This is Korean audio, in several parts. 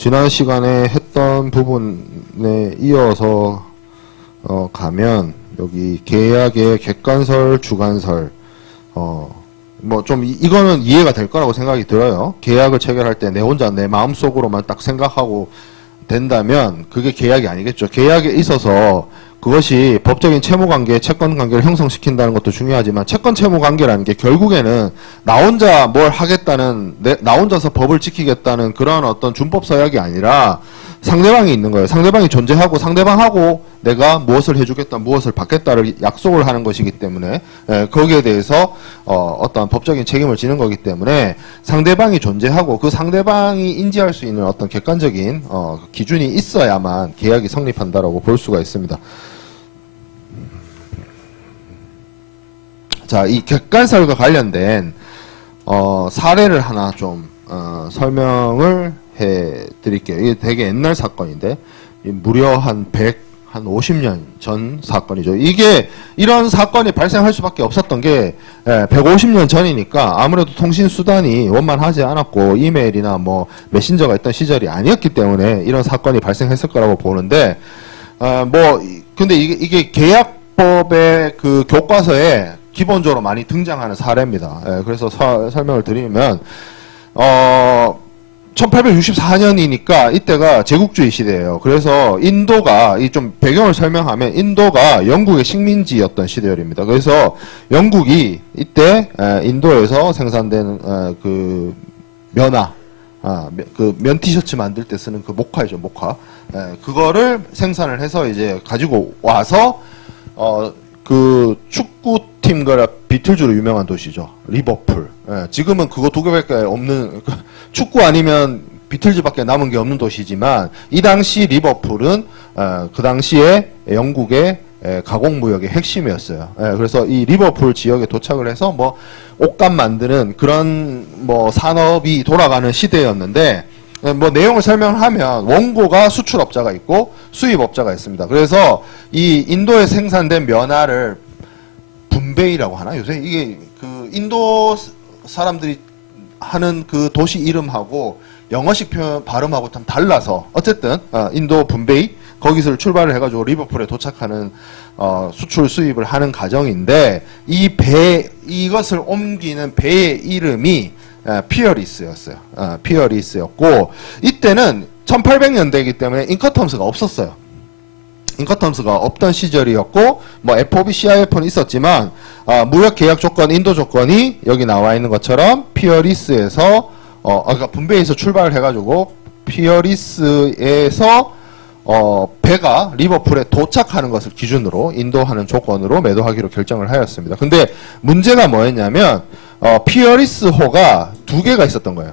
지난 시간에 했던 부분에 이어서 가면 여기 계약의 객관설, 주관설 뭐 좀 이거는 이해가 될 거라고 생각이 들어요. 계약을 체결할 때 내 혼자 내 마음속으로만 딱 생각하고 된다면 그게 계약이 아니겠죠. 계약에 있어서 그것이 법적인 채무관계, 채권관계를 형성시킨다는 것도 중요하지만 채권 채무관계라는 게 결국에는 나 혼자 뭘 하겠다는 나 혼자서 법을 지키겠다는 그런 어떤 준법 서약이 아니라 상대방이 있는 거예요. 상대방이 존재하고 상대방하고 내가 무엇을 해주겠다, 무엇을 받겠다를 약속을 하는 것이기 때문에 거기에 대해서 어떤 법적인 책임을 지는 거기 때문에 상대방이 존재하고 그 상대방이 인지할 수 있는 어떤 객관적인 기준이 있어야만 계약이 성립한다라고 볼 수가 있습니다. 자, 이 객관설과 관련된 사례를 하나 좀 설명을 해 드릴게요. 이게 되게 옛날 사건인데 무려 한 50년 전 사건이죠. 이게 이런 사건이 발생할 수밖에 없었던 게 150년 전이니까 아무래도 통신 수단이 원만하지 않았고 이메일이나 뭐 메신저가 있던 시절이 아니었기 때문에 이런 사건이 발생했을 거라고 보는데 뭐 근데 이게 계약법의 그 교과서에 기본적으로 많이 등장하는 사례입니다. 그래서 설명을 드리면 1864년이니까 이때가 제국주의 시대예요. 그래서 인도가 이 좀 배경을 설명하면 인도가 영국의 식민지였던 시대열입니다. 그래서 영국이 이때 인도에서 생산된 그 면화, 그 면 티셔츠 만들 때 쓰는 그 목화이죠, 목화. 그거를 생산을 해서 이제 가지고 와서 그 축구팀과 비틀즈로 유명한 도시죠. 리버풀. 지금은 그거 두 개밖에 없는, 축구 아니면 비틀즈밖에 남은 게 없는 도시지만, 이 당시 리버풀은, 그 당시에 영국의 가공무역의 핵심이었어요. 그래서 이 리버풀 지역에 도착을 해서 뭐, 옷감 만드는 그런 뭐 산업이 돌아가는 시대였는데, 뭐 내용을 설명하면 원고가 수출업자가 있고 수입업자가 있습니다. 그래서 이 인도에 생산된 면화를 분베이라고 하나? 요새 이게 그 인도 사람들이 하는 그 도시 이름하고 영어식 표현 발음하고 좀 달라서 어쨌든 인도 분베이 거기서 출발을 해가지고 리버풀에 도착하는 수출 수입을 하는 과정인데 이것을 옮기는 배의 이름이 피어리스였어요. 피어리스였고 이때는 1800년대이기 때문에 인커텀스가 없었어요. 인커텀스가 없던 시절이었고 뭐 FOB, CIF는 있었지만 무역 계약 조건, 인도 조건이 여기 나와 있는 것처럼 피어리스에서 그러니까 분배에서 출발을 해가지고 피어리스에서 배가 리버풀에 도착하는 것을 기준으로 인도하는 조건으로 매도하기로 결정을 하였습니다. 근데 문제가 뭐였냐면 피어리스호가 두 개가 있었던 거예요.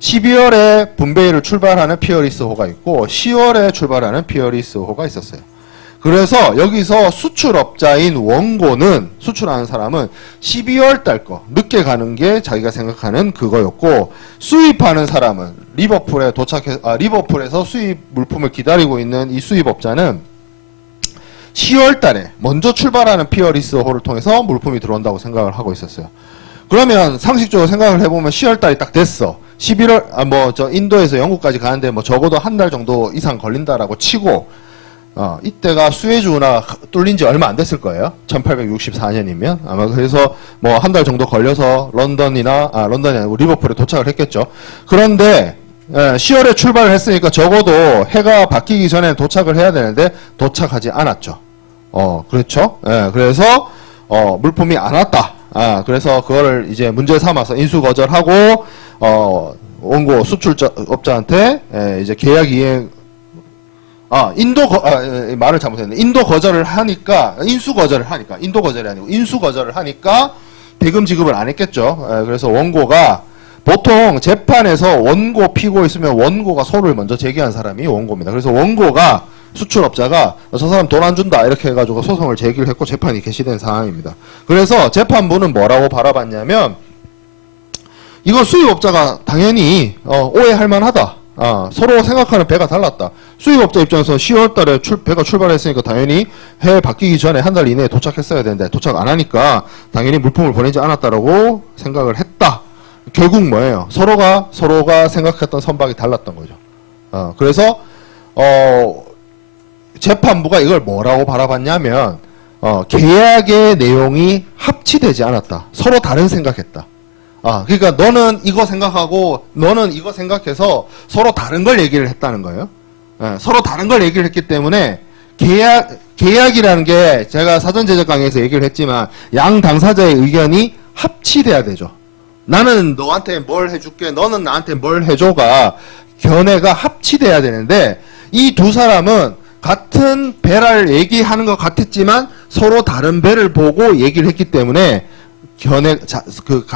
12월에 분베이를 출발하는 피어리스호가 있고 10월에 출발하는 피어리스호가 있었어요. 그래서 여기서 수출업자인 원고는 수출하는 사람은 12월 달 거 늦게 가는 게 자기가 생각하는 그거였고 수입하는 사람은 리버풀에서 수입 물품을 기다리고 있는 이 수입업자는 10월 달에 먼저 출발하는 피어리스호를 통해서 물품이 들어온다고 생각을 하고 있었어요. 그러면 상식적으로 생각을 해보면 10월 달이 딱 됐어. 11월 뭐 저 인도에서 영국까지 가는데 뭐 적어도 한 달 정도 이상 걸린다라고 치고 이때가 수에즈 운하가 뚫린 지 얼마 안 됐을 거예요. 1864년이면 아마 그래서 뭐 한 달 정도 걸려서 런던이 아니고 리버풀에 도착을 했겠죠. 그런데 10월에 출발을 했으니까 적어도 해가 바뀌기 전에 도착을 해야 되는데 도착하지 않았죠. 그렇죠. 그래서 물품이 안 왔다. 그래서 그거를 이제 문제 삼아서 인수 거절하고 원고 수출업자한테 이제 계약 이행 말을 잘못했네. 인도 거절을 하니까 인수 거절이 아니고 인수 거절을 하니까 대금 지급을 안 했겠죠. 그래서 원고가 보통 재판에서 원고 피고 있으면 원고가 소를 먼저 제기한 사람이 원고입니다. 그래서 원고가 수출업자가 저 사람 돈 안 준다 이렇게 해가지고 소송을 제기를 했고 재판이 개시된 상황입니다. 그래서 재판부는 뭐라고 바라봤냐면 이건 수입업자가 당연히 오해할 만하다. 서로 생각하는 배가 달랐다. 수입업자 입장에서 10월 달에 배가 출발했으니까 당연히 해 바뀌기 전에 한 달 이내에 도착했어야 되는데 도착 안 하니까 당연히 물품을 보내지 않았다라고 생각을 했다. 결국 뭐예요? 서로가 생각했던 선박이 달랐던 거죠. 그래서 재판부가 이걸 뭐라고 바라봤냐면 계약의 내용이 합치되지 않았다. 서로 다른 생각했다. 그러니까 너는 이거 생각하고 너는 이거 생각해서 서로 다른 걸 얘기를 했다는 거예요. 서로 다른 걸 얘기를 했기 때문에 계약이라는 게 제가 사전 제작 강의에서 얘기를 했지만 양 당사자의 의견이 합치돼야 되죠. 나는 너한테 뭘 해줄게, 너는 나한테 뭘 해줘가 견해가 합치돼야 되는데 이 두 사람은 같은 배를 얘기하는 것 같았지만 서로 다른 배를 보고 얘기를 했기 때문에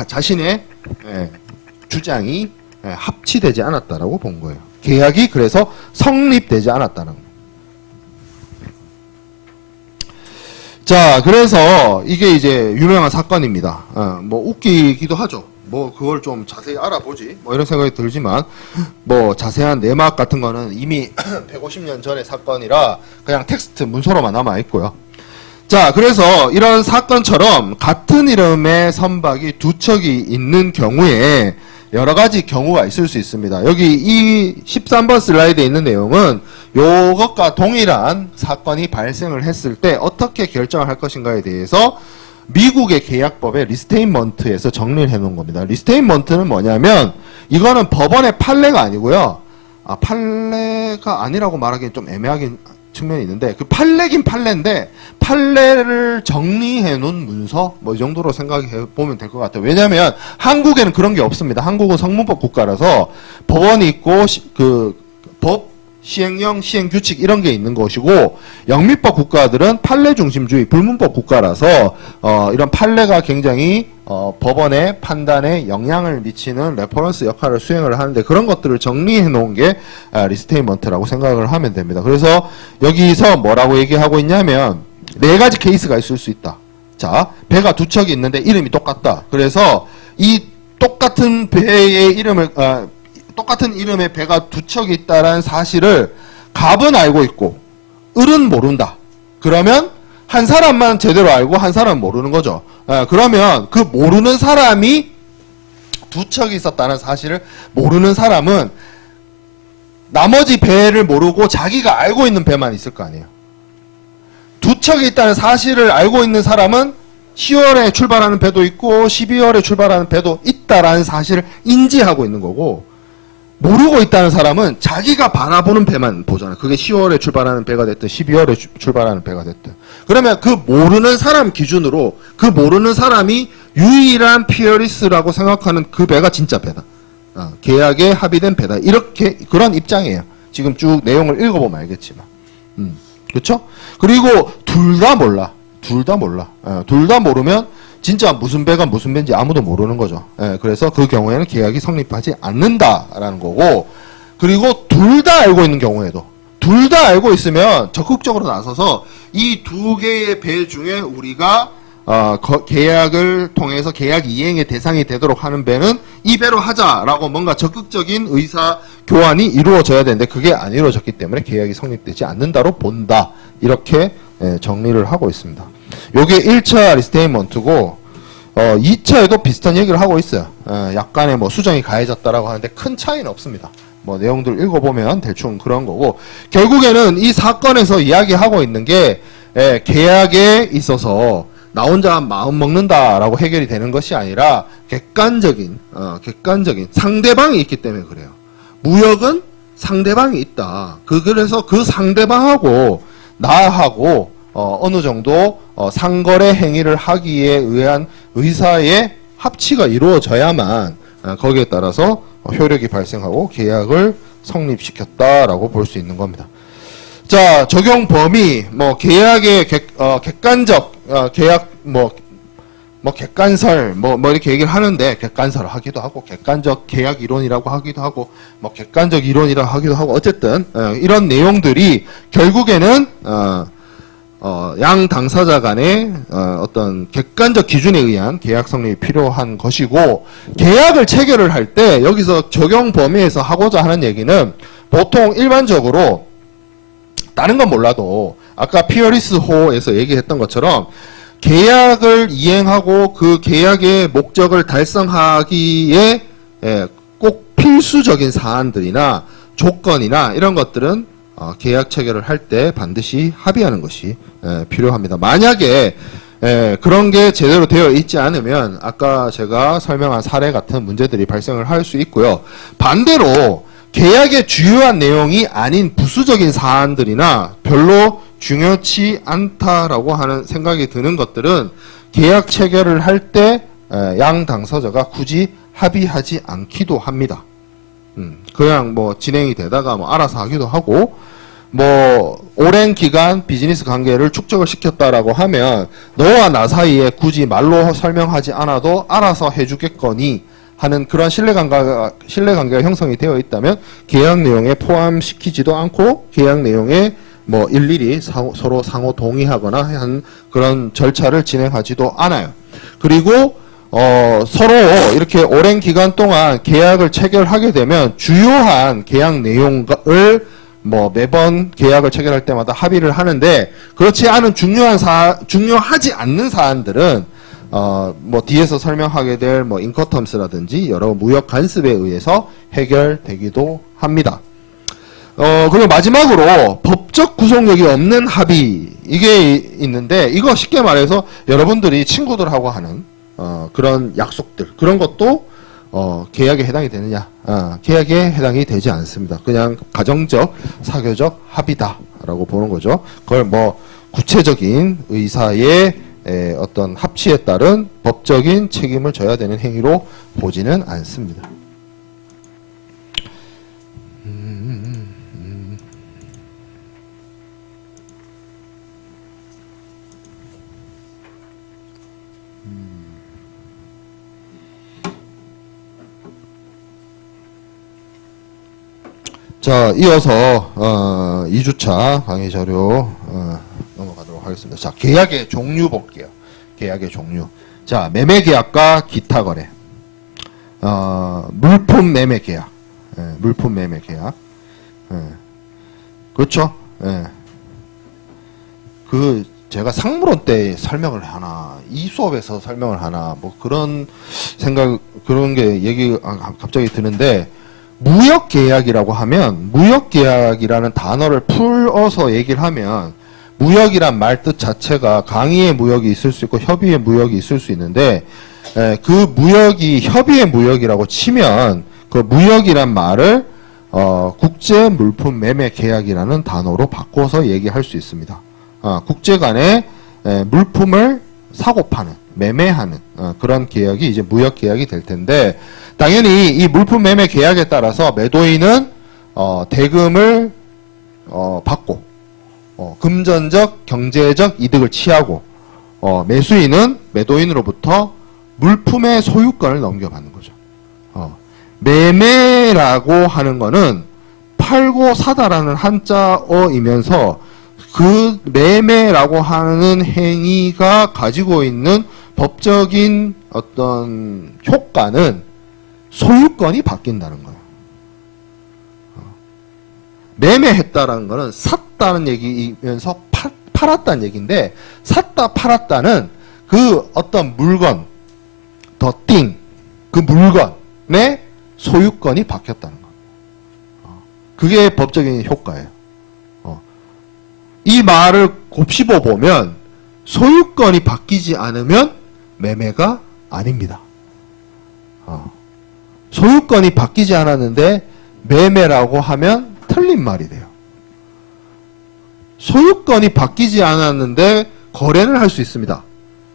자신의 주장이 합치되지 않았다라고 본 거예요. 계약이 그래서 성립되지 않았다는 거예요. 자, 그래서 이게 이제 유명한 사건입니다. 뭐 웃기기도 하죠. 뭐 그걸 좀 자세히 알아보지 뭐 이런 생각이 들지만 뭐 자세한 내막 같은 거는 이미 150년 전의 사건이라 그냥 텍스트 문서로만 남아 있고요. 자, 그래서 이런 사건처럼 같은 이름의 선박이 두 척이 있는 경우에 여러 가지 경우가 있을 수 있습니다. 여기 이 13번 슬라이드에 있는 내용은 요것과 동일한 사건이 발생을 했을 때 어떻게 결정을 할 것인가에 대해서 미국의 계약법의 리스테인먼트에서 정리를 해놓은 겁니다. 리스테인먼트는 뭐냐면 이거는 법원의 판례가 아니고요. 판례가 아니라고 말하기엔 좀 애매하긴 측면이 있는데 그 판례긴 판례인데 판례를 정리해 놓은 문서 뭐 이 정도로 생각해 보면 될 것 같아요. 왜냐하면 한국에는 그런 게 없습니다. 한국은 성문법 국가라서 법원이 있고 법 시행령, 시행규칙 이런 게 있는 것이고 영미법 국가들은 판례 중심주의 불문법 국가라서 이런 판례가 굉장히 법원의 판단에 영향을 미치는 레퍼런스 역할을 수행을 하는데 그런 것들을 정리해 놓은 게 리스테인먼트라고 생각을 하면 됩니다. 그래서 여기서 뭐라고 얘기하고 있냐면 네 가지 케이스가 있을 수 있다. 자, 배가 두 척이 있는데 이름이 똑같다. 그래서 이 똑같은 배의 이름을 똑같은 이름의 배가 두 척이 있다라는 사실을 갑은 알고 있고 을은 모른다. 그러면 한 사람만 제대로 알고 한 사람은 모르는 거죠. 그러면 그 모르는 사람이 두 척이 있었다는 사실을 모르는 사람은 나머지 배를 모르고 자기가 알고 있는 배만 있을 거 아니에요. 두 척이 있다는 사실을 알고 있는 사람은 10월에 출발하는 배도 있고 12월에 출발하는 배도 있다라는 사실을 인지하고 있는 거고 모르고 있다는 사람은 자기가 바라보는 배만 보잖아요. 그게 10월에 출발하는 배가 됐든 12월에 출발하는 배가 됐든. 그러면 그 모르는 사람 기준으로 그 모르는 사람이 유일한 피어리스라고 생각하는 그 배가 진짜 배다. 계약에 합의된 배다. 이렇게 그런 입장이에요. 지금 쭉 내용을 읽어보면 알겠지만. 그렇죠? 그리고 둘 다 몰라. 둘 다 몰라. 둘 다 모르면 진짜 무슨 배가 무슨 배인지 아무도 모르는 거죠. 그래서 그 경우에는 계약이 성립하지 않는다라는 거고 그리고 둘 다 알고 있는 경우에도 둘 다 알고 있으면 적극적으로 나서서 이 두 개의 배 중에 우리가 계약을 통해서 계약 이행의 대상이 되도록 하는 배는 이 배로 하자라고 뭔가 적극적인 의사 교환이 이루어져야 되는데 그게 안 이루어졌기 때문에 계약이 성립되지 않는다로 본다. 이렇게 정리를 하고 있습니다. 요게 1차 리스테인먼트고 2차에도 비슷한 얘기를 하고 있어요. 약간의 뭐 수정이 가해졌다라고 하는데 큰 차이는 없습니다. 뭐 내용들 읽어보면 대충 그런 거고 결국에는 이 사건에서 이야기하고 있는 게 계약에 있어서 나 혼자 마음 먹는다라고 해결이 되는 것이 아니라 객관적인 상대방이 있기 때문에 그래요. 무역은 상대방이 있다. 그래서 그 상대방하고 나하고 어느 정도 상거래 행위를 하기에 의한 의사의 합치가 이루어져야만 거기에 따라서 효력이 발생하고 계약을 성립시켰다라고 볼 수 있는 겁니다. 자, 적용 범위, 뭐 계약의 객관적 계약 객관설 뭐 이렇게 얘기를 하는데 객관설을 하기도 하고 객관적 계약 이론이라고 하기도 하고 뭐 객관적 이론이라고 하기도 하고 어쨌든 이런 내용들이 결국에는 양 당사자 간의 어떤 객관적 기준에 의한 계약 성립이 필요한 것이고 계약을 체결을 할 때 여기서 적용 범위에서 하고자 하는 얘기는 보통 일반적으로 다른 건 몰라도 아까 피어리스 호에서 얘기했던 것처럼 계약을 이행하고 그 계약의 목적을 달성하기에 꼭 필수적인 사안들이나 조건이나 이런 것들은 계약 체결을 할 때 반드시 합의하는 것이 필요합니다. 만약에 그런 게 제대로 되어 있지 않으면 아까 제가 설명한 사례 같은 문제들이 발생을 할 수 있고요. 반대로 계약의 주요한 내용이 아닌 부수적인 사안들이나 별로 중요치 않다라고 하는 생각이 드는 것들은 계약 체결을 할 때 양 당사자가 굳이 합의하지 않기도 합니다. 그냥 뭐 진행이 되다가 뭐 알아서 하기도 하고, 뭐 오랜 기간 비즈니스 관계를 축적을 시켰다라고 하면 너와 나 사이에 굳이 말로 설명하지 않아도 알아서 해주겠거니 하는 그런 신뢰관계가 형성이 되어 있다면 계약 내용에 포함시키지도 않고 계약 내용에 뭐 일일이 서로 상호 동의하거나 한 그런 절차를 진행하지도 않아요. 그리고 서로 이렇게 오랜 기간 동안 계약을 체결하게 되면 주요한 계약 내용을 뭐 매번 계약을 체결할 때마다 합의를 하는데, 그렇지 않은 중요하지 않는 사안들은 뭐 뒤에서 설명하게 될 뭐 인커텀스라든지 여러 무역 간섭에 의해서 해결되기도 합니다. 그리고 마지막으로 법적 구속력이 없는 합의, 이게 있는데, 이거 쉽게 말해서 여러분들이 친구들하고 하는 그런 약속들, 그런 것도 계약에 해당이 되느냐? 계약에 해당이 되지 않습니다. 그냥 가정적, 사교적 합의다라고 보는 거죠. 그걸 뭐 구체적인 의사의 어떤 합치에 따른 법적인 책임을 져야 되는 행위로 보지는 않습니다. 자, 이어서 2주차 강의 자료 넘어가도록 하겠습니다. 자, 계약의 종류 볼게요. 계약의 종류. 자, 매매 계약과 기타 거래. 물품 매매 계약. 물품 매매 계약. 그렇죠? 제가 상무론 때 설명을 하나, 이 수업에서 설명을 하나, 뭐 그런 게 갑자기 드는데, 무역계약이라고 하면, 무역계약이라는 단어를 풀어서 얘기를 하면, 무역이란 말 뜻 자체가 강의의 무역이 있을 수 있고 협의의 무역이 있을 수 있는데, 그 무역이 협의의 무역이라고 치면 그 무역이란 말을 국제 물품 매매 계약이라는 단어로 바꿔서 얘기할 수 있습니다. 국제 간에 물품을 사고 파는, 매매하는 그런 계약이 이제 무역 계약이 될 텐데, 당연히 이 물품 매매 계약에 따라서 매도인은 대금을 받고 금전적, 경제적 이득을 취하고 매수인은 매도인으로부터 물품의 소유권을 넘겨받는 거죠. 매매라고 하는 거는 팔고 사다라는 한자어이면서 그 매매라고 하는 행위가 가지고 있는 법적인 어떤 효과는 소유권이 바뀐다는 거예요. 매매했다라는 거는 샀다는 얘기이면서 팔았다는 얘기인데, 샀다 팔았다는 그 어떤 물건, 그 물건의 소유권이 바뀌었다는 거예요. 그게 법적인 효과예요. 이 말을 곱씹어 보면 소유권이 바뀌지 않으면 매매가 아닙니다. 소유권이 바뀌지 않았는데 매매라고 하면 틀린 말이 돼요. 소유권이 바뀌지 않았는데 거래는 할 수 있습니다.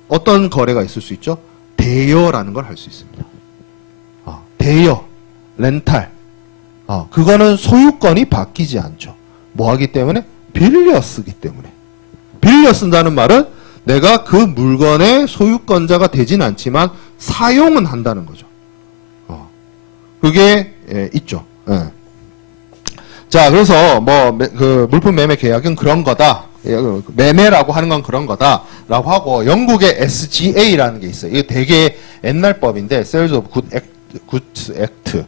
어떤 거래가 있을 수 있죠? 대여라는 걸 할 수 있습니다. 대여, 렌탈. 그거는 소유권이 바뀌지 않죠. 뭐 하기 때문에? 빌려 쓰기 때문에. 빌려 쓴다는 말은 내가 그 물건의 소유권자가 되진 않지만 사용은 한다는 거죠. 그게 있죠. 자, 그래서 그 물품 매매 계약은 그런 거다. 매매라고 하는 건 그런 거다라고 하고, 영국의 SGA라는 게 있어요. 이게 되게 옛날 법인데, Sales of Goods Act.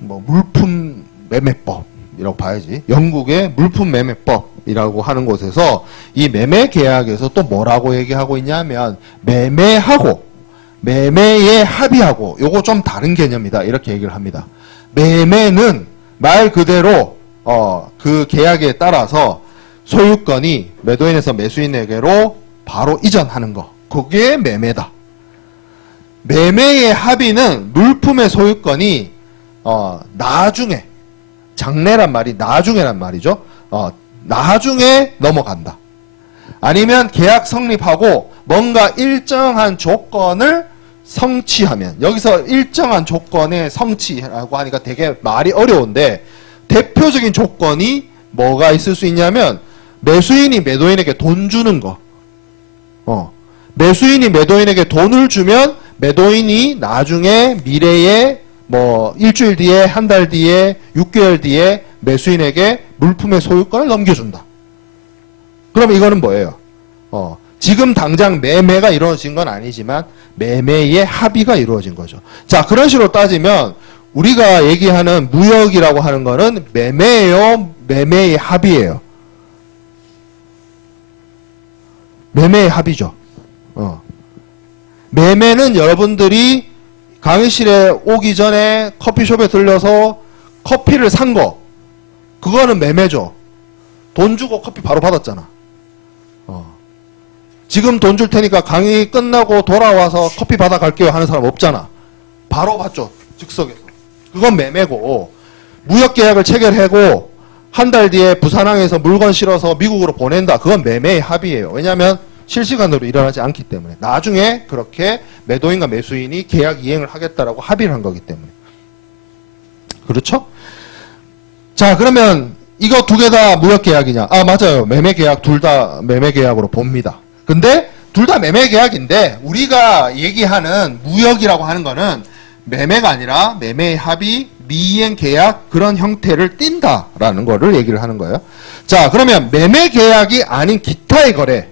물품 매매법이라고 봐야지. 영국의 물품 매매법이라고 하는 곳에서 이 매매 계약에서 또 뭐라고 얘기하고 있냐면, 매매에 합의하고, 요거 좀 다른 개념이다, 이렇게 얘기를 합니다. 매매는 말 그대로 그 계약에 따라서 소유권이 매도인에서 매수인에게로 바로 이전하는 거. 그게 매매다. 매매의 합의는 물품의 소유권이 나중에, 장래란 말이 나중에란 말이죠. 나중에 넘어간다. 아니면 계약 성립하고 뭔가 일정한 조건을 성취하면, 여기서 일정한 조건의 성취라고 하니까 되게 말이 어려운데, 대표적인 조건이 뭐가 있을 수 있냐면 매수인이 매도인에게 돈 주는 거. 매수인이 매도인에게 돈을 주면 매도인이 나중에 미래에 뭐 일주일 뒤에, 한 달 뒤에, 6개월 뒤에 매수인에게 물품의 소유권을 넘겨준다. 그럼 이거는 뭐예요? 지금 당장 매매가 이루어진 건 아니지만 매매의 합의가 이루어진 거죠. 자, 그런 식으로 따지면 우리가 얘기하는 무역이라고 하는 거는 매매예요, 매매의 합의예요. 매매의 합의죠. 매매는 여러분들이 강의실에 오기 전에 커피숍에 들려서 커피를 산 거, 그거는 매매죠. 돈 주고 커피 바로 받았잖아. 지금 돈 줄 테니까 강의 끝나고 돌아와서 커피 받아갈게요 하는 사람 없잖아. 바로 받죠. 즉석에서. 그건 매매고, 무역계약을 체결하고 한 달 뒤에 부산항에서 물건 실어서 미국으로 보낸다. 그건 매매의 합의예요. 왜냐하면 실시간으로 일어나지 않기 때문에. 나중에 그렇게 매도인과 매수인이 계약 이행을 하겠다라고 합의를 한 거기 때문에. 그렇죠? 자, 그러면 이거 두 개 다 무역계약이냐? 아, 맞아요. 매매계약 둘 다 매매계약으로 봅니다. 근데 둘 다 매매계약인데 우리가 얘기하는 무역이라고 하는 거는 매매가 아니라 매매의 합의, 미이행 계약, 그런 형태를 띈다라는 거를 얘기를 하는 거예요. 자, 그러면 매매계약이 아닌 기타의 거래.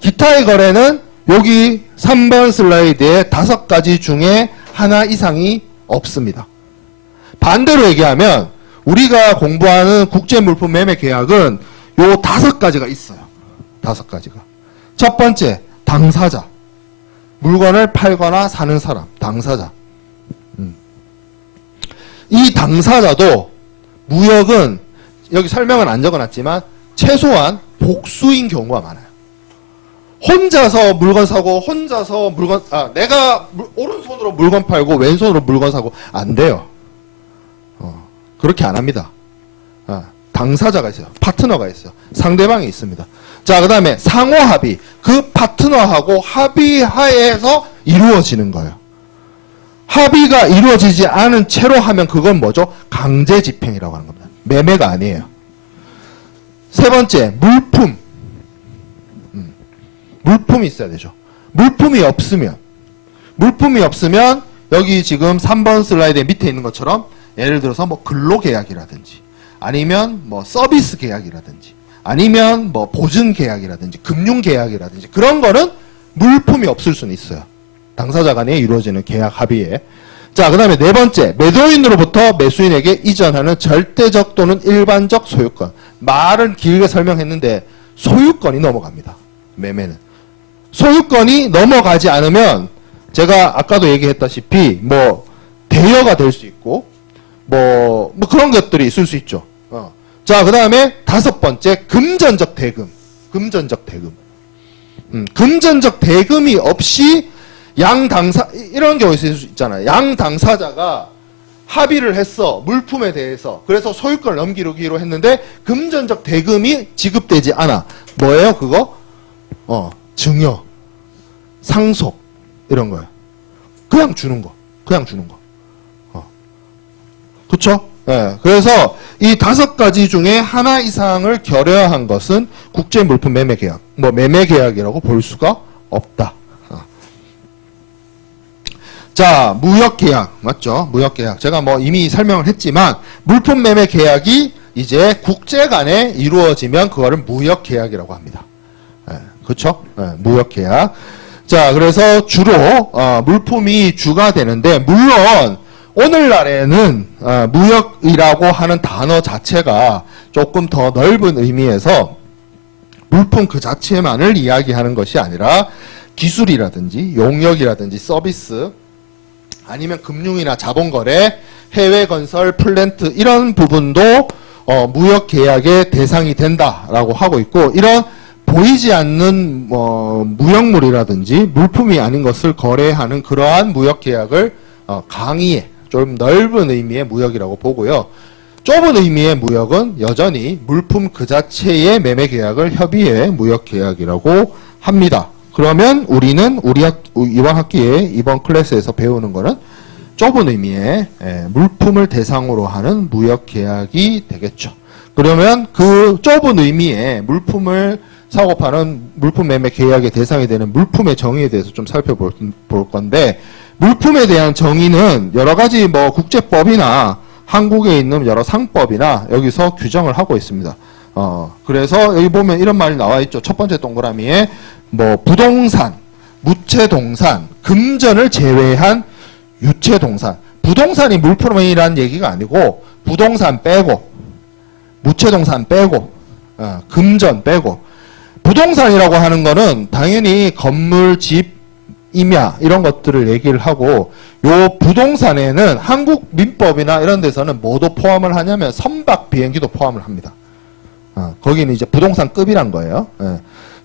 기타의 거래는 여기 3번 슬라이드에 5가지 중에 하나 이상이 없습니다. 반대로 얘기하면 우리가 공부하는 국제물품 매매계약은 요 5가지가 있어요. 5가지가. 첫 번째, 당사자. 물건을 팔거나 사는 사람, 당사자. 이 당사자도 무역은 여기 설명은 안 적어놨지만 최소한 복수인 경우가 많아요. 혼자서 물건 사고 혼자서 물건 내가 오른손으로 물건 팔고 왼손으로 물건 사고 안 돼요. 그렇게 안 합니다. 당사자가 있어요. 파트너가 있어요. 상대방이 있습니다. 자, 그 다음에 상호 합의. 그 파트너하고 합의하에서 이루어지는 거예요. 합의가 이루어지지 않은 채로 하면 그건 뭐죠? 강제 집행이라고 하는 겁니다. 매매가 아니에요. 세 번째, 물품. 물품이 있어야 되죠. 물품이 없으면 여기 지금 3번 슬라이드 밑에 있는 것처럼 예를 들어서 뭐 근로계약이라든지 아니면 뭐 서비스 계약이라든지 아니면 뭐 보증 계약이라든지 금융 계약이라든지 그런 거는 물품이 없을 수는 있어요. 당사자 간에 이루어지는 계약 합의에. 자, 그 다음에 네 번째, 매도인으로부터 매수인에게 이전하는 절대적 또는 일반적 소유권. 말은 길게 설명했는데 소유권이 넘어갑니다. 매매는. 소유권이 넘어가지 않으면 제가 아까도 얘기했다시피 뭐 대여가 될 수 있고 뭐 그런 것들이 있을 수 있죠. 자, 그 다음에 5번째, 금전적 대금. 금전적 대금. 금전적 대금이 없이 이런 경우 있을 수 있잖아요. 양 당사자가 합의를 했어. 물품에 대해서. 그래서 소유권을 넘기기로 했는데 금전적 대금이 지급되지 않아. 뭐예요, 그거? 증여, 상속, 이런 거예요. 그냥 주는 거. 그쵸? 예. 그래서 이 5가지 중에 하나 이상을 결여한 것은 국제물품 매매계약, 매매계약이라고 볼 수가 없다. 자, 무역계약, 맞죠? 무역계약. 제가 이미 설명을 했지만, 물품 매매 계약이 이제 국제 간에 이루어지면 그거를 무역계약이라고 합니다. 그쵸? 무역계약. 자, 그래서 주로, 물품이 주가 되는데, 물론, 오늘날에는, 무역이라고 하는 단어 자체가 조금 더 넓은 의미에서, 물품 그 자체만을 이야기하는 것이 아니라, 기술이라든지, 용역이라든지, 서비스, 아니면 금융이나 자본거래, 해외 건설, 플랜트 이런 부분도 무역 계약의 대상이 된다라고 하고 있고, 이런 보이지 않는 무역물이라든지 물품이 아닌 것을 거래하는 그러한 무역 계약을 강의의 좀 넓은 의미의 무역이라고 보고요. 좁은 의미의 무역은 여전히 물품 그 자체의 매매 계약을 협의의 무역 계약이라고 합니다. 그러면 우리는 이번 학기에 이번 클래스에서 배우는 거는 좁은 의미의 물품을 대상으로 하는 무역 계약이 되겠죠. 그러면 그 좁은 의미의 물품을 사고 파는 물품 매매 계약의 대상이 되는 물품의 정의에 대해서 좀 살펴볼 건데, 물품에 대한 정의는 여러 가지 국제법이나 한국에 있는 여러 상법이나 여기서 규정을 하고 있습니다. 그래서 여기 보면 이런 말이 나와 있죠. 첫 번째 동그라미에 부동산, 무채동산, 금전을 제외한 유채동산. 부동산이 물품이라는 얘기가 아니고 부동산 빼고 무채동산 빼고 금전 빼고, 부동산이라고 하는 거는 당연히 건물, 집, 임야 이런 것들을 얘기를 하고, 요 부동산에는 한국 민법이나 이런 데서는 뭐도 포함을 하냐면 선박 비행기도 포함을 합니다. 거기는 이제 부동산급이란 거예요.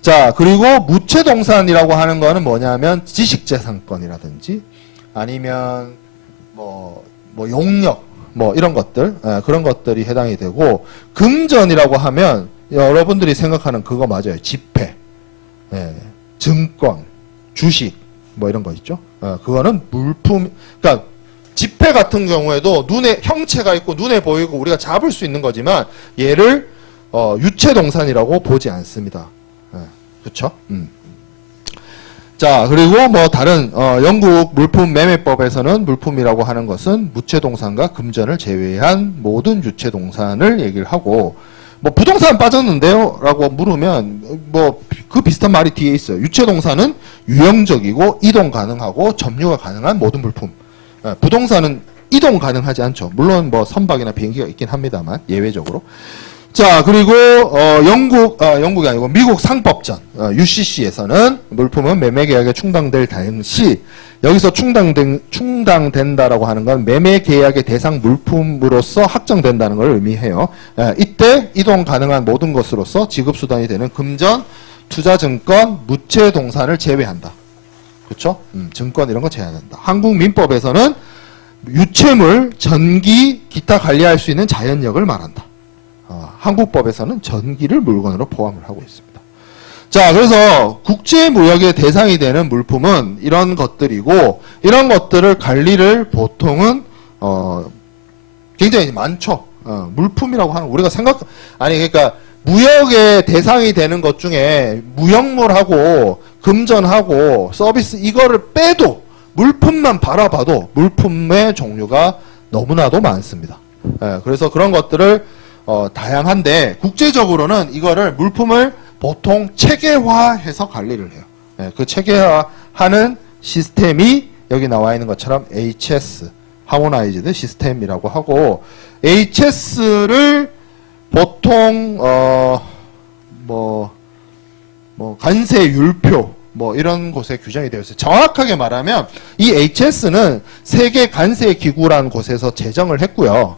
자, 그리고 무채동산이라고 하는 거는 뭐냐면 지식재산권이라든지 아니면 용역 이런 것들, 그런 것들이 해당이 되고, 금전이라고 하면 여러분들이 생각하는 그거 맞아요. 지폐, 증권, 주식 이런 거 있죠. 그거는 물품. 그러니까 지폐 같은 경우에도 눈에 형체가 있고 눈에 보이고 우리가 잡을 수 있는 거지만 얘를 유체동산이라고 보지 않습니다. 그렇죠? 자, 그리고 다른 영국 물품 매매법에서는 물품이라고 하는 것은 무채동산과 금전을 제외한 모든 유체동산을 얘기를 하고, 부동산 빠졌는데요? 라고 물으면 그 비슷한 말이 뒤에 있어요. 유체동산은 유형적이고 이동 가능하고 점유가 가능한 모든 물품. 부동산은 이동 가능하지 않죠. 물론 선박이나 비행기가 있긴 합니다만 예외적으로. 자, 그리고 영국이 아니고 미국 상법전 UCC에서는 물품은 매매 계약에 충당될 당시, 여기서 충당된다라고 하는 건 매매 계약의 대상 물품으로서 확정된다는 걸 의미해요. 이때 이동 가능한 모든 것으로서 지급 수단이 되는 금전, 투자증권, 무채동산을 제외한다. 그렇죠? 증권 이런 거 제한한다. 한국 민법에서는 유채물, 전기, 기타 관리할 수 있는 자연력을 말한다. 한국법에서는 전기를 물건으로 포함을 하고 있습니다. 자, 그래서 국제무역의 대상이 되는 물품은 이런 것들이고, 이런 것들을 관리를 보통은 굉장히 많죠. 물품이라고 하는, 우리가 그러니까 무역의 대상이 되는 것 중에 무역물하고 금전하고 서비스 이거를 빼도 물품만 바라봐도 물품의 종류가 너무나도 많습니다. 그래서 그런 것들을 다양한데, 국제적으로는 이거를 물품을 보통 체계화해서 관리를 해요. 그 체계화하는 시스템이 여기 나와 있는 것처럼 HS, Harmonized 시스템이라고 하고, HS를 보통 관세율표 이런 곳에 규정이 되어 있어요. 정확하게 말하면 이 HS는 세계 관세기구라는 곳에서 제정을 했고요.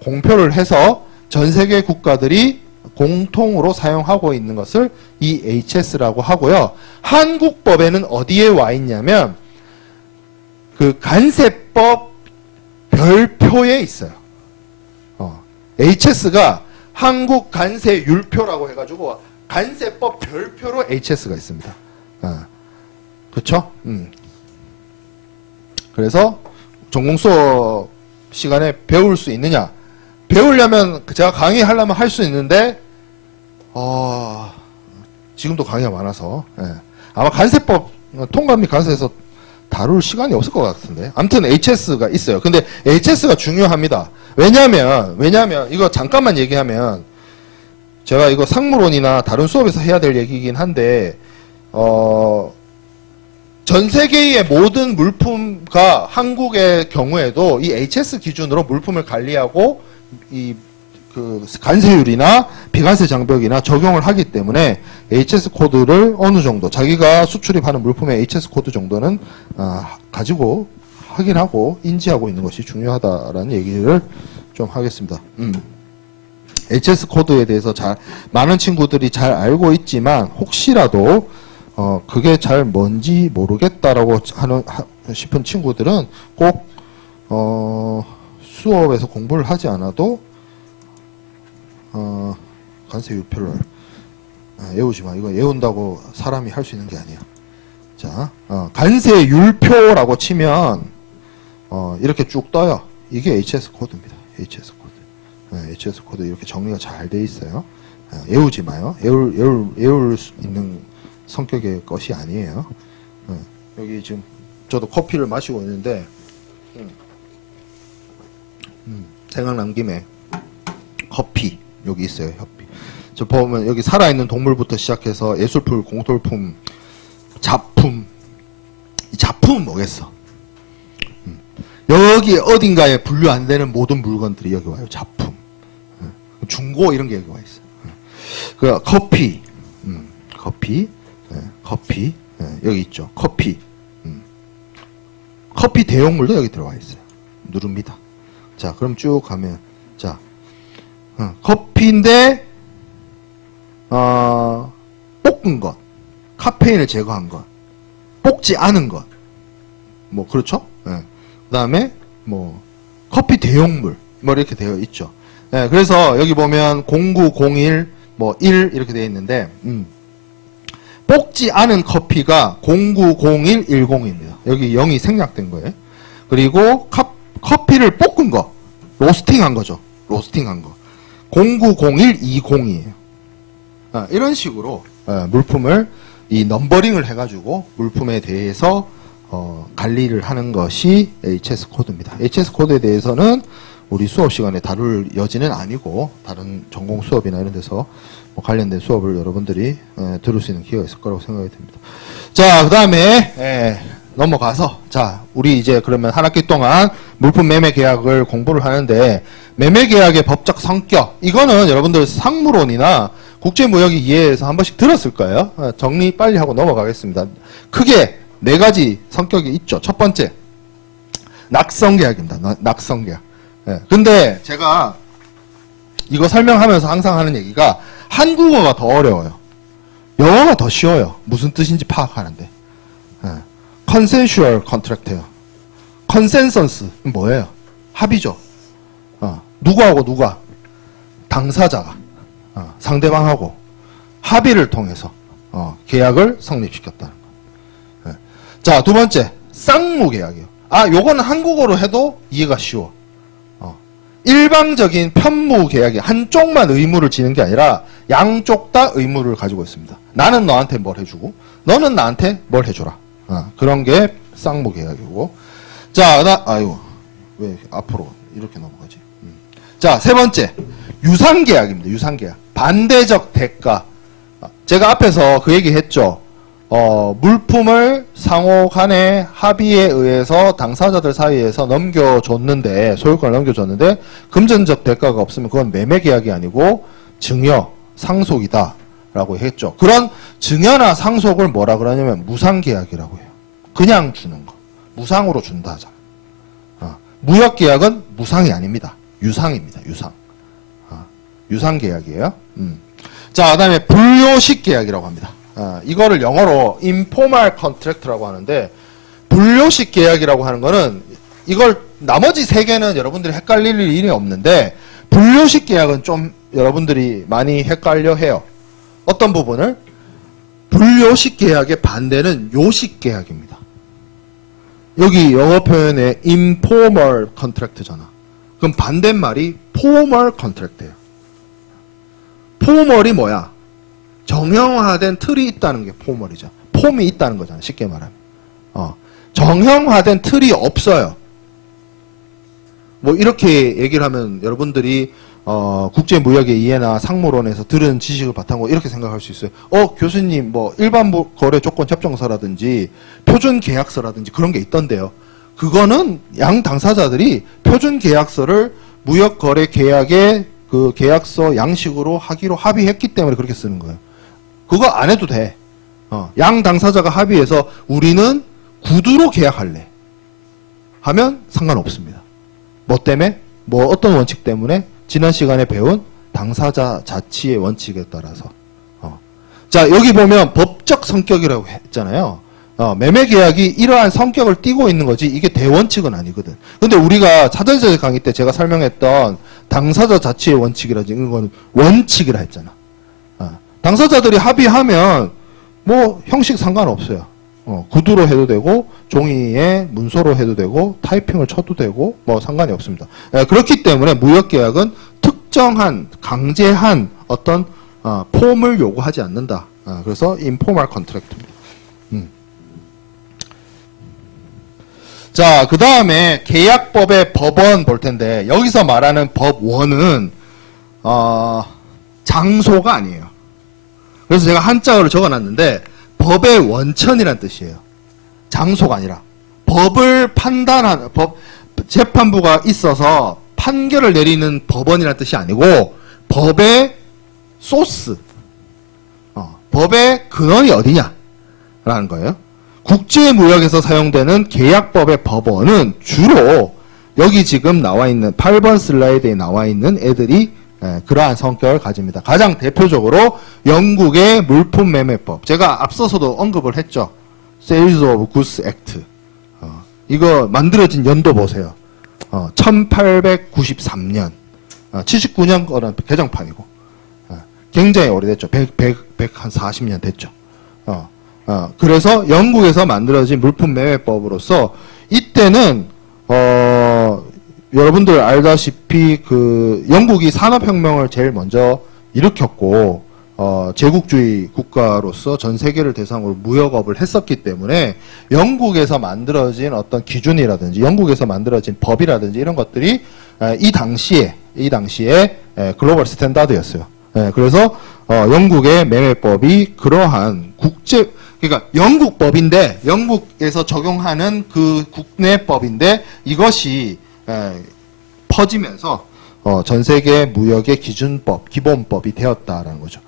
공표를 해서 전 세계 국가들이 공통으로 사용하고 있는 것을 이 HS라고 하고요. 한국법에는 어디에 와 있냐면 그 관세법 별표에 있어요. HS가 한국 관세율표라고 해가지고 관세법 별표로 HS가 있습니다. 그렇죠? 그래서 전공 수업 시간에 배울 수 있느냐? 배우려면 제가 강의하려면 할 수 있는데 지금도 강의가 많아서 아마 관세법 통관 및 관세에서 다룰 시간이 없을 것 같은데, 아무튼 HS가 있어요. 근데 HS가 중요합니다. 왜냐면 이거 잠깐만 얘기하면 제가 이거 상무론이나 다른 수업에서 해야 될 얘기이긴 한데, 전 세계의 모든 물품과 한국의 경우에도 이 HS 기준으로 물품을 관리하고 그 관세율이나 비관세 장벽이나 적용을 하기 때문에 HS 코드를 어느 정도 자기가 수출입하는 물품의 HS 코드 정도는 가지고 확인하고 인지하고 있는 것이 중요하다라는 얘기를 좀 하겠습니다. HS 코드에 대해서 많은 친구들이 잘 알고 있지만 혹시라도 그게 잘 뭔지 모르겠다라고 싶은 친구들은 꼭 수업에서 공부를 하지 않아도 관세 유표를 외우지 마. 이거 외운다고 사람이 할 수 있는 게 아니야. 자, 관세 율표라고 치면 이렇게 쭉 떠요. 이게 HS 코드입니다. HS 코드. HS 코드 이렇게 정리가 잘 돼 있어요. 외우지 마요. 외울 수 있는 성격의 것이 아니에요. 여기 지금 저도 커피를 마시고 있는데 생각난 김에 커피 여기 있어요. 커피. 저 보면 여기 살아있는 동물부터 시작해서 예술품, 공돌품, 작품. 이 작품은 뭐겠어? 여기 어딘가에 분류 안 되는 모든 물건들이 여기 와요. 작품. 중고 이런 게 여기 와 있어요. 그 커피, 커피, 커피, 여기 있죠. 커피, 커피 대용물도 여기 들어와 있어요. 누릅니다. 자, 그럼 쭉 가면 자, 커피인데 볶은 것, 카페인을 제거한 것, 볶지 않은 것, 뭐 그렇죠? 그다음에 뭐 커피 대용물 뭐 이렇게 되어 있죠. 그래서 여기 보면 0901 뭐 1 이렇게 되어 있는데 볶지 않은 커피가 090110입니다. 여기 0이 생략된 거예요. 그리고 커피를 볶은 거, 로스팅한 거죠. 로스팅한 거. 090120이에요. 이런 식으로 물품을 이 넘버링을 해가지고 물품에 대해서 관리를 하는 것이 HS 코드입니다. HS 코드에 대해서는 우리 수업 시간에 다룰 여지는 아니고 다른 전공 수업이나 이런 데서 뭐 관련된 수업을 여러분들이 들을 수 있는 기회가 있을 거라고 생각이 듭니다. 자, 그 다음에 넘어가서 자, 우리 이제 그러면 한 학기 동안 물품 매매 계약을 공부를 하는데 매매 계약의 법적 성격 이거는 여러분들 상무론이나 국제무역이 이해해서 한 번씩 들었을 거예요. 정리 빨리 하고 넘어가겠습니다. 크게 4가지 성격이 있죠. 첫 번째 낙성계약입니다. 낙성계약. 근데 제가 이거 설명하면서 항상 하는 얘기가 한국어가 더 어려워요. 영어가 더 쉬워요. 무슨 뜻인지 파악하는데. 컨센슈얼 컨트랙트예요. 컨센서스 뭐예요? 합의죠. 누구하고 누가? 당사자가 상대방하고 합의를 통해서 계약을 성립시켰다는 거. 자, 두 번째 쌍무계약이에요. 요거는 한국어로 해도 이해가 쉬워. 일방적인 편무계약이 한쪽만 의무를 지는 게 아니라 양쪽 다 의무를 가지고 있습니다. 나는 너한테 뭘 해주고 너는 나한테 뭘 해줘라. 그런 게 쌍무계약이고. 자, 아이고 왜 앞으로 이렇게 넘어가지? 자, 세 번째 유상계약입니다. 유상계약. 반대적 대가. 제가 앞에서 그 얘기 했죠. 물품을 상호 간의 합의에 의해서 당사자들 사이에서 넘겨줬는데, 소유권을 넘겨줬는데, 금전적 대가가 없으면 그건 매매계약이 아니고 증여, 상속이다. 라고 했죠. 그런 증여나 상속을 뭐라 그러냐면 무상계약이라고 해요. 그냥 주는 거. 무상으로 준다 하잖아. 무역계약은 무상이 아닙니다. 유상입니다. 유상. 유상계약이에요. 자, 그 다음에 불요식 계약이라고 합니다. 이거를 영어로 informal contract라고 하는데, 불요식 계약이라고 하는 거는 이걸 나머지 세 개는 여러분들이 헷갈릴 일이 없는데, 불요식 계약은 좀 여러분들이 많이 헷갈려 해요. 어떤 부분을? 불요식 계약의 반대는 요식 계약입니다. 여기 영어 표현에 informal contract잖아. 그럼 반대말이 formal contract예요. formal이 뭐야? 정형화된 틀이 있다는 게 formal이죠. 폼이 있다는 거잖아. 쉽게 말하면. 정형화된 틀이 없어요. 뭐 이렇게 얘기를 하면 여러분들이 국제무역의 이해나 상무론에서 들은 지식을 바탕으로 이렇게 생각할 수 있어요. 교수님 뭐 일반 거래 조건 협정서라든지 표준 계약서라든지 그런 게 있던데요. 그거는 양 당사자들이 표준 계약서를 무역 거래 계약의 그 계약서 양식으로 하기로 합의했기 때문에 그렇게 쓰는 거예요. 그거 안 해도 돼. 양 당사자가 합의해서 우리는 구두로 계약할래 하면 상관없습니다. 뭐 때문에? 뭐 어떤 원칙 때문에? 지난 시간에 배운 당사자 자치의 원칙에 따라서. 자, 여기 보면 법적 성격이라고 했잖아요. 매매 계약이 이러한 성격을 띠고 있는 거지 이게 대원칙은 아니거든. 근데 우리가 사전세 강의 때 제가 설명했던 당사자 자치의 원칙이라든지 이런 거는 원칙이라 했잖아. 당사자들이 합의하면 뭐 형식 상관없어요. 구두로 해도 되고 종이에 문서로 해도 되고 타이핑을 쳐도 되고 뭐 상관이 없습니다. 그렇기 때문에 무역계약은 특정한 강제한 어떤 폼을 요구하지 않는다. 그래서 인포멀 컨트랙트입니다. 자, 그 다음에 계약법의 법원 볼 텐데 여기서 말하는 법원은 장소가 아니에요. 그래서 제가 한자어로 적어놨는데 법의 원천이란 뜻이에요. 장소가 아니라 법을 판단하는 재판부가 있어서 판결을 내리는 법원이란 뜻이 아니고 법의 소스, 법의 근원이 어디냐라는 거예요. 국제무역에서 사용되는 계약법의 법원은 주로 여기 지금 나와 있는 8번 슬라이드에 나와 있는 애들이 그러한 성격을 가집니다. 가장 대표적으로 영국의 물품매매법, 제가 앞서서도 언급을 했죠. Sales of Goods Act. 이거 만들어진 연도 보세요. 1893년. 79년 거는 개정판이고. 굉장히 오래됐죠. 140년 됐죠. 그래서 영국에서 만들어진 물품매매법으로서 이때는 여러분들 알다시피 그 영국이 산업혁명을 제일 먼저 일으켰고 제국주의 국가로서 전 세계를 대상으로 무역업을 했었기 때문에 영국에서 만들어진 어떤 기준이라든지 영국에서 만들어진 법이라든지 이런 것들이 이 당시에 글로벌 스탠다드였어요. 그래서 영국의 매매법이 그러한 그러니까 영국 법인데 영국에서 적용하는 그 국내법인데 이것이 퍼지면서 전 세계 무역의 기준법, 기본법이 되었다라는 거죠.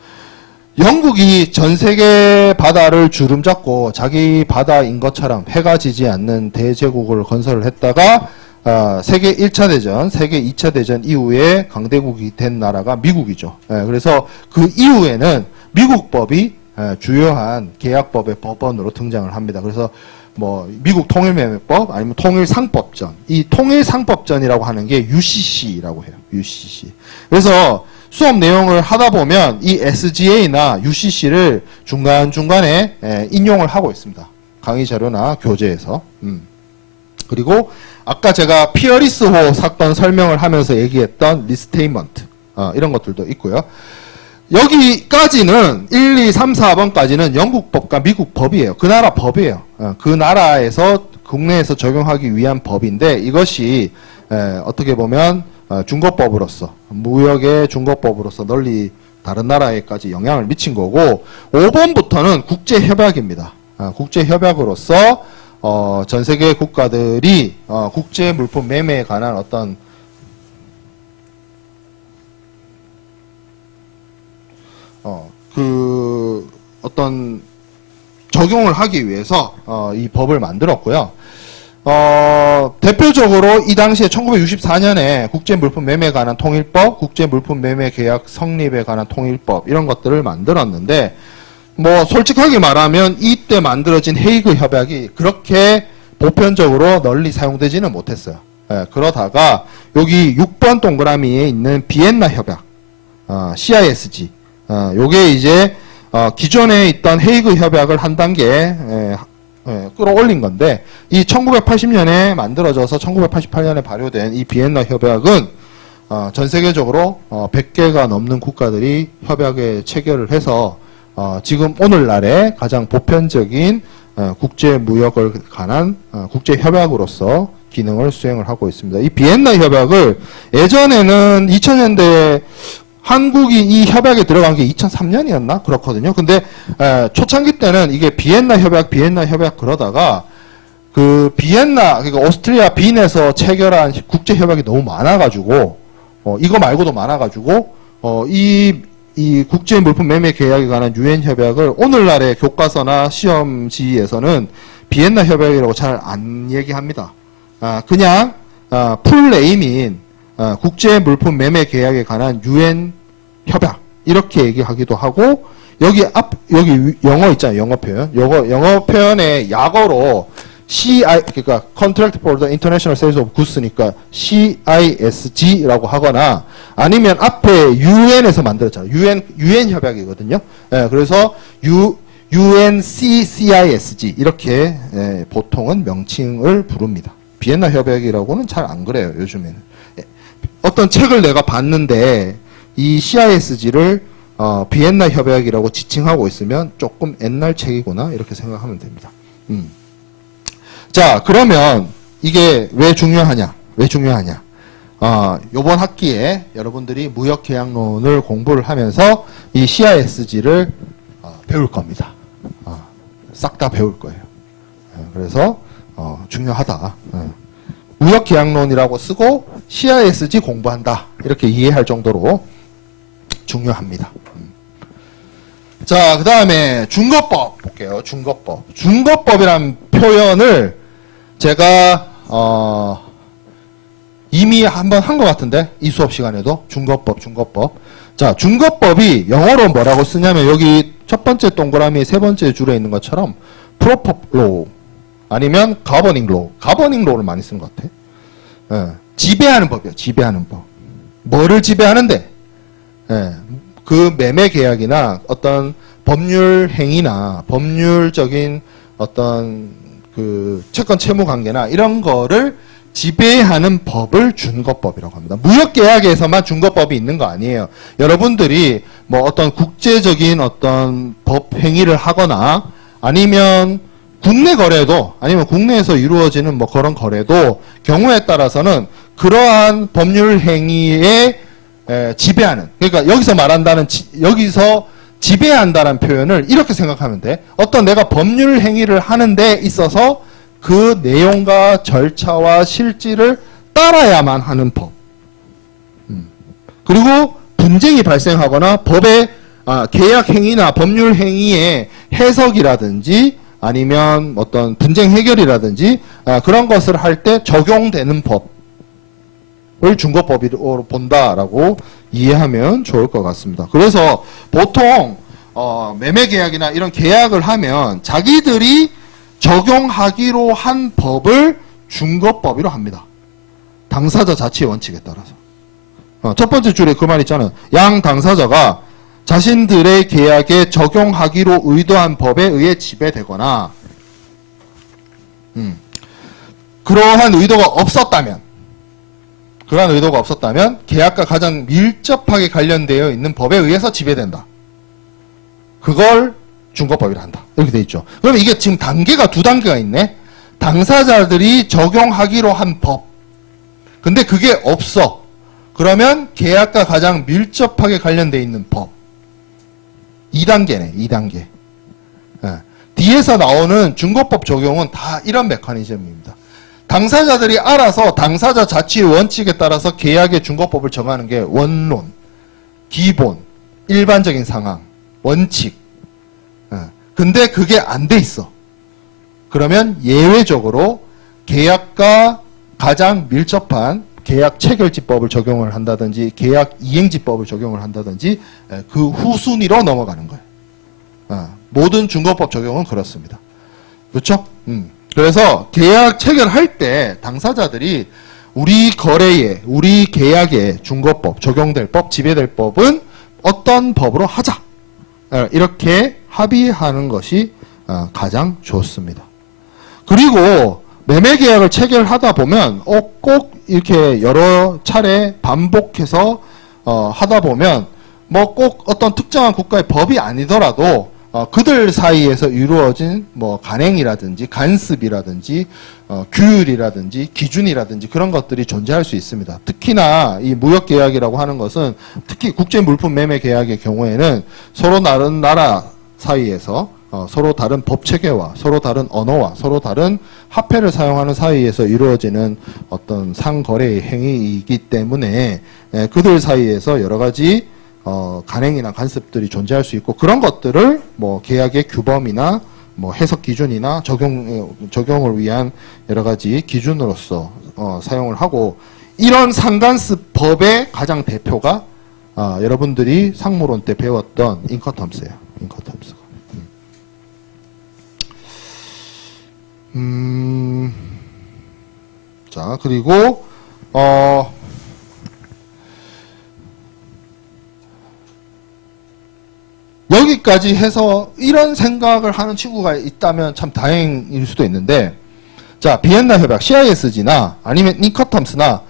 영국이 전 세계 바다를 주름잡고 자기 바다인 것처럼 해가 지지 않는 대제국을 건설을 했다가 세계 1차 대전, 세계 2차 대전 이후에 강대국이 된 나라가 미국이죠. 그래서 그 이후에는 미국법이 주요한 계약법의 법원으로 등장을 합니다. 그래서 뭐 미국 통일매매법 아니면 통일상법전, 이 통일상법전이라고 하는 게 UCC라고 해요. UCC. 그래서 수업 내용을 하다 보면 이 SGA나 UCC를 중간중간에 인용을 하고 있습니다. 강의 자료나 교재에서. 그리고 아까 제가 피어리스호 사건 설명을 하면서 얘기했던 리스테이먼트 이런 것들도 있고요. 여기까지는 1, 2, 3, 4번까지는 영국 법과 미국 법이에요. 그 나라 법이에요. 그 나라에서 국내에서 적용하기 위한 법인데 이것이 어떻게 보면 중거법으로서 무역의 중거법으로서 널리 다른 나라에까지 영향을 미친 거고 5번부터는 국제협약입니다. 국제협약으로서 전 세계 국가들이 국제 물품 매매에 관한 어떤 어떤 적용을 하기 위해서 이 법을 만들었고요. 대표적으로 이 당시에 1964년에 국제물품 매매에 관한 통일법, 국제물품 매매 계약 성립에 관한 통일법 이런 것들을 만들었는데 뭐 솔직하게 말하면 이때 만들어진 헤이그 협약이 그렇게 보편적으로 널리 사용되지는 못했어요. 그러다가 여기 6번 동그라미에 있는 비엔나 협약, CISG, 요게 이제 기존에 있던 헤이그 협약을 한 단계 끌어올린 건데 이 1980년에 만들어져서 1988년에 발효된 이 비엔나 협약은 전 세계적으로 100개가 넘는 국가들이 협약에 체결을 해서 지금 오늘날의 가장 보편적인 국제 무역을 관한 국제 협약으로서 기능을 수행을 하고 있습니다. 이 비엔나 협약을 예전에는 2000년대에 한국이 이 협약에 들어간 게 2003년이었나? 그렇거든요. 근데 초창기 때는 이게 비엔나 협약 그러다가 그 비엔나, 그러니까 오스트리아 빈에서 체결한 국제 협약이 너무 많아가지고 이거 말고도 많아가지고 이 국제 물품 매매 계약에 관한 유엔 협약을 오늘날의 교과서나 시험지에서는 비엔나 협약이라고 잘 안 얘기합니다. 그냥 풀네임인 국제물품 매매 계약에 관한 유엔 협약 이렇게 얘기하기도 하고 여기 영어 있잖아요. 영어 표현. 영어 표현의 약어로 CI 그러니까 Contract for the International Sales of Goods니까 CISG라고 하거나 아니면 앞에 UN에서 만들었잖아요. UN 협약이거든요. 예, 그래서 UNCCISG 이렇게 보통은 명칭을 부릅니다. 비엔나 협약이라고는 잘 안 그래요. 요즘에는. 어떤 책을 내가 봤는데 이 CISG를 비엔나 협약이라고 지칭하고 있으면 조금 옛날 책이구나 이렇게 생각하면 됩니다. 자, 그러면 이게 왜 중요하냐? 요번 학기에 여러분들이 무역계약론을 공부를 하면서 이 CISG를 배울 겁니다. 싹 다 배울 거예요. 그래서 중요하다. 무역계약론이라고 쓰고 CISG 공부한다. 이렇게 이해할 정도로 중요합니다. 자, 그 다음에 중거법 볼게요. 중거법이란 표현을 제가 이미 한번 한 것 같은데 이 수업 시간에도 중거법. 자, 중거법이 영어로 뭐라고 쓰냐면 여기 첫 번째 동그라미 세 번째 줄에 있는 것처럼 프로퍼 로우 아니면 가버닝 로우를 많이 쓰는 것 같아. 지배하는 법이요. 지배하는 법. 뭐를 지배하는데? 그 매매 계약이나 어떤 법률 행위나 법률적인 어떤 그 채권 채무 관계나 이런 거를 지배하는 법을 준거법이라고 합니다. 무역계약에서만 준거법이 있는 거 아니에요. 여러분들이 뭐 어떤 국제적인 어떤 법 행위를 하거나 아니면 국내 거래도 아니면 국내에서 이루어지는 뭐 그런 거래도 경우에 따라서는 그러한 법률 행위에 지배하는 그러니까 여기서 지배한다는 표현을 이렇게 생각하면 돼. 어떤 내가 법률 행위를 하는 데 있어서 그 내용과 절차와 실질을 따라야만 하는 법. 그리고 분쟁이 발생하거나 법의 계약 행위나 법률 행위의 해석이라든지 아니면 어떤 분쟁 해결이라든지 그런 것을 할 때 적용되는 법을 준거법으로 본다라고 이해하면 좋을 것 같습니다. 그래서 보통 매매 계약이나 이런 계약을 하면 자기들이 적용하기로 한 법을 준거법으로 합니다. 당사자 자치의 원칙에 따라서. 첫 번째 줄에 그 말 있잖아요. 양 당사자가 자신들의 계약에 적용하기로 의도한 법에 의해 지배되거나 그러한 의도가 없었다면 계약과 가장 밀접하게 관련되어 있는 법에 의해서 지배된다. 그걸 준거법이라 한다. 이렇게 돼 있죠. 그러면 이게 지금 단계가 두 단계가 있네. 당사자들이 적용하기로 한 법. 근데 그게 없어. 그러면 계약과 가장 밀접하게 관련되어 있는 법. 2단계네. 2단계. 뒤에서 나오는 준거법 적용은 다 이런 메커니즘입니다. 당사자들이 알아서 당사자 자치의 원칙에 따라서 계약의 준거법을 정하는 게 원론, 기본, 일반적인 상황, 원칙. 근데 그게 안 돼 있어. 그러면 예외적으로 계약과 가장 밀접한 계약 체결지법을 적용을 한다든지 계약 이행지법을 적용을 한다든지 그 후순위로 넘어가는 거예요. 모든 준거법 적용은 그렇습니다. 그렇죠? 그래서 계약 체결할 때 당사자들이 우리 거래에 우리 계약에 준거법 적용될 법 지배될 법은 어떤 법으로 하자. 이렇게 합의하는 것이 가장 좋습니다. 그리고 매매 계약을 체결하다 보면 꼭 이렇게 여러 차례 반복해서 하다 보면 뭐 꼭 어떤 특정한 국가의 법이 아니더라도 그들 사이에서 이루어진 뭐 간행이라든지 간습이라든지 규율이라든지 기준이라든지 그런 것들이 존재할 수 있습니다. 특히나 이 무역계약이라고 하는 것은 특히 국제물품 매매 계약의 경우에는 서로 다른 나라 사이에서 서로 다른 법체계와 서로 다른 언어와 서로 다른 화폐를 사용하는 사이에서 이루어지는 어떤 상거래의 행위이기 때문에 그들 사이에서 여러 가지 간행이나 간섭들이 존재할 수 있고 그런 것들을 뭐 계약의 규범이나 뭐 해석 기준이나 적용을 위한 여러 가지 기준으로서 사용을 하고, 이런 상관습법의 가장 대표가 여러분들이 상무론 때 배웠던 인커텀스예요. 인커텀스가. 자, 그리고 여기까지 해서 이런 생각을 하는 친구가 있다면 참 다행일 수도 있는데, 자, 비엔나 협약, CISG나 아니면 인커텀스나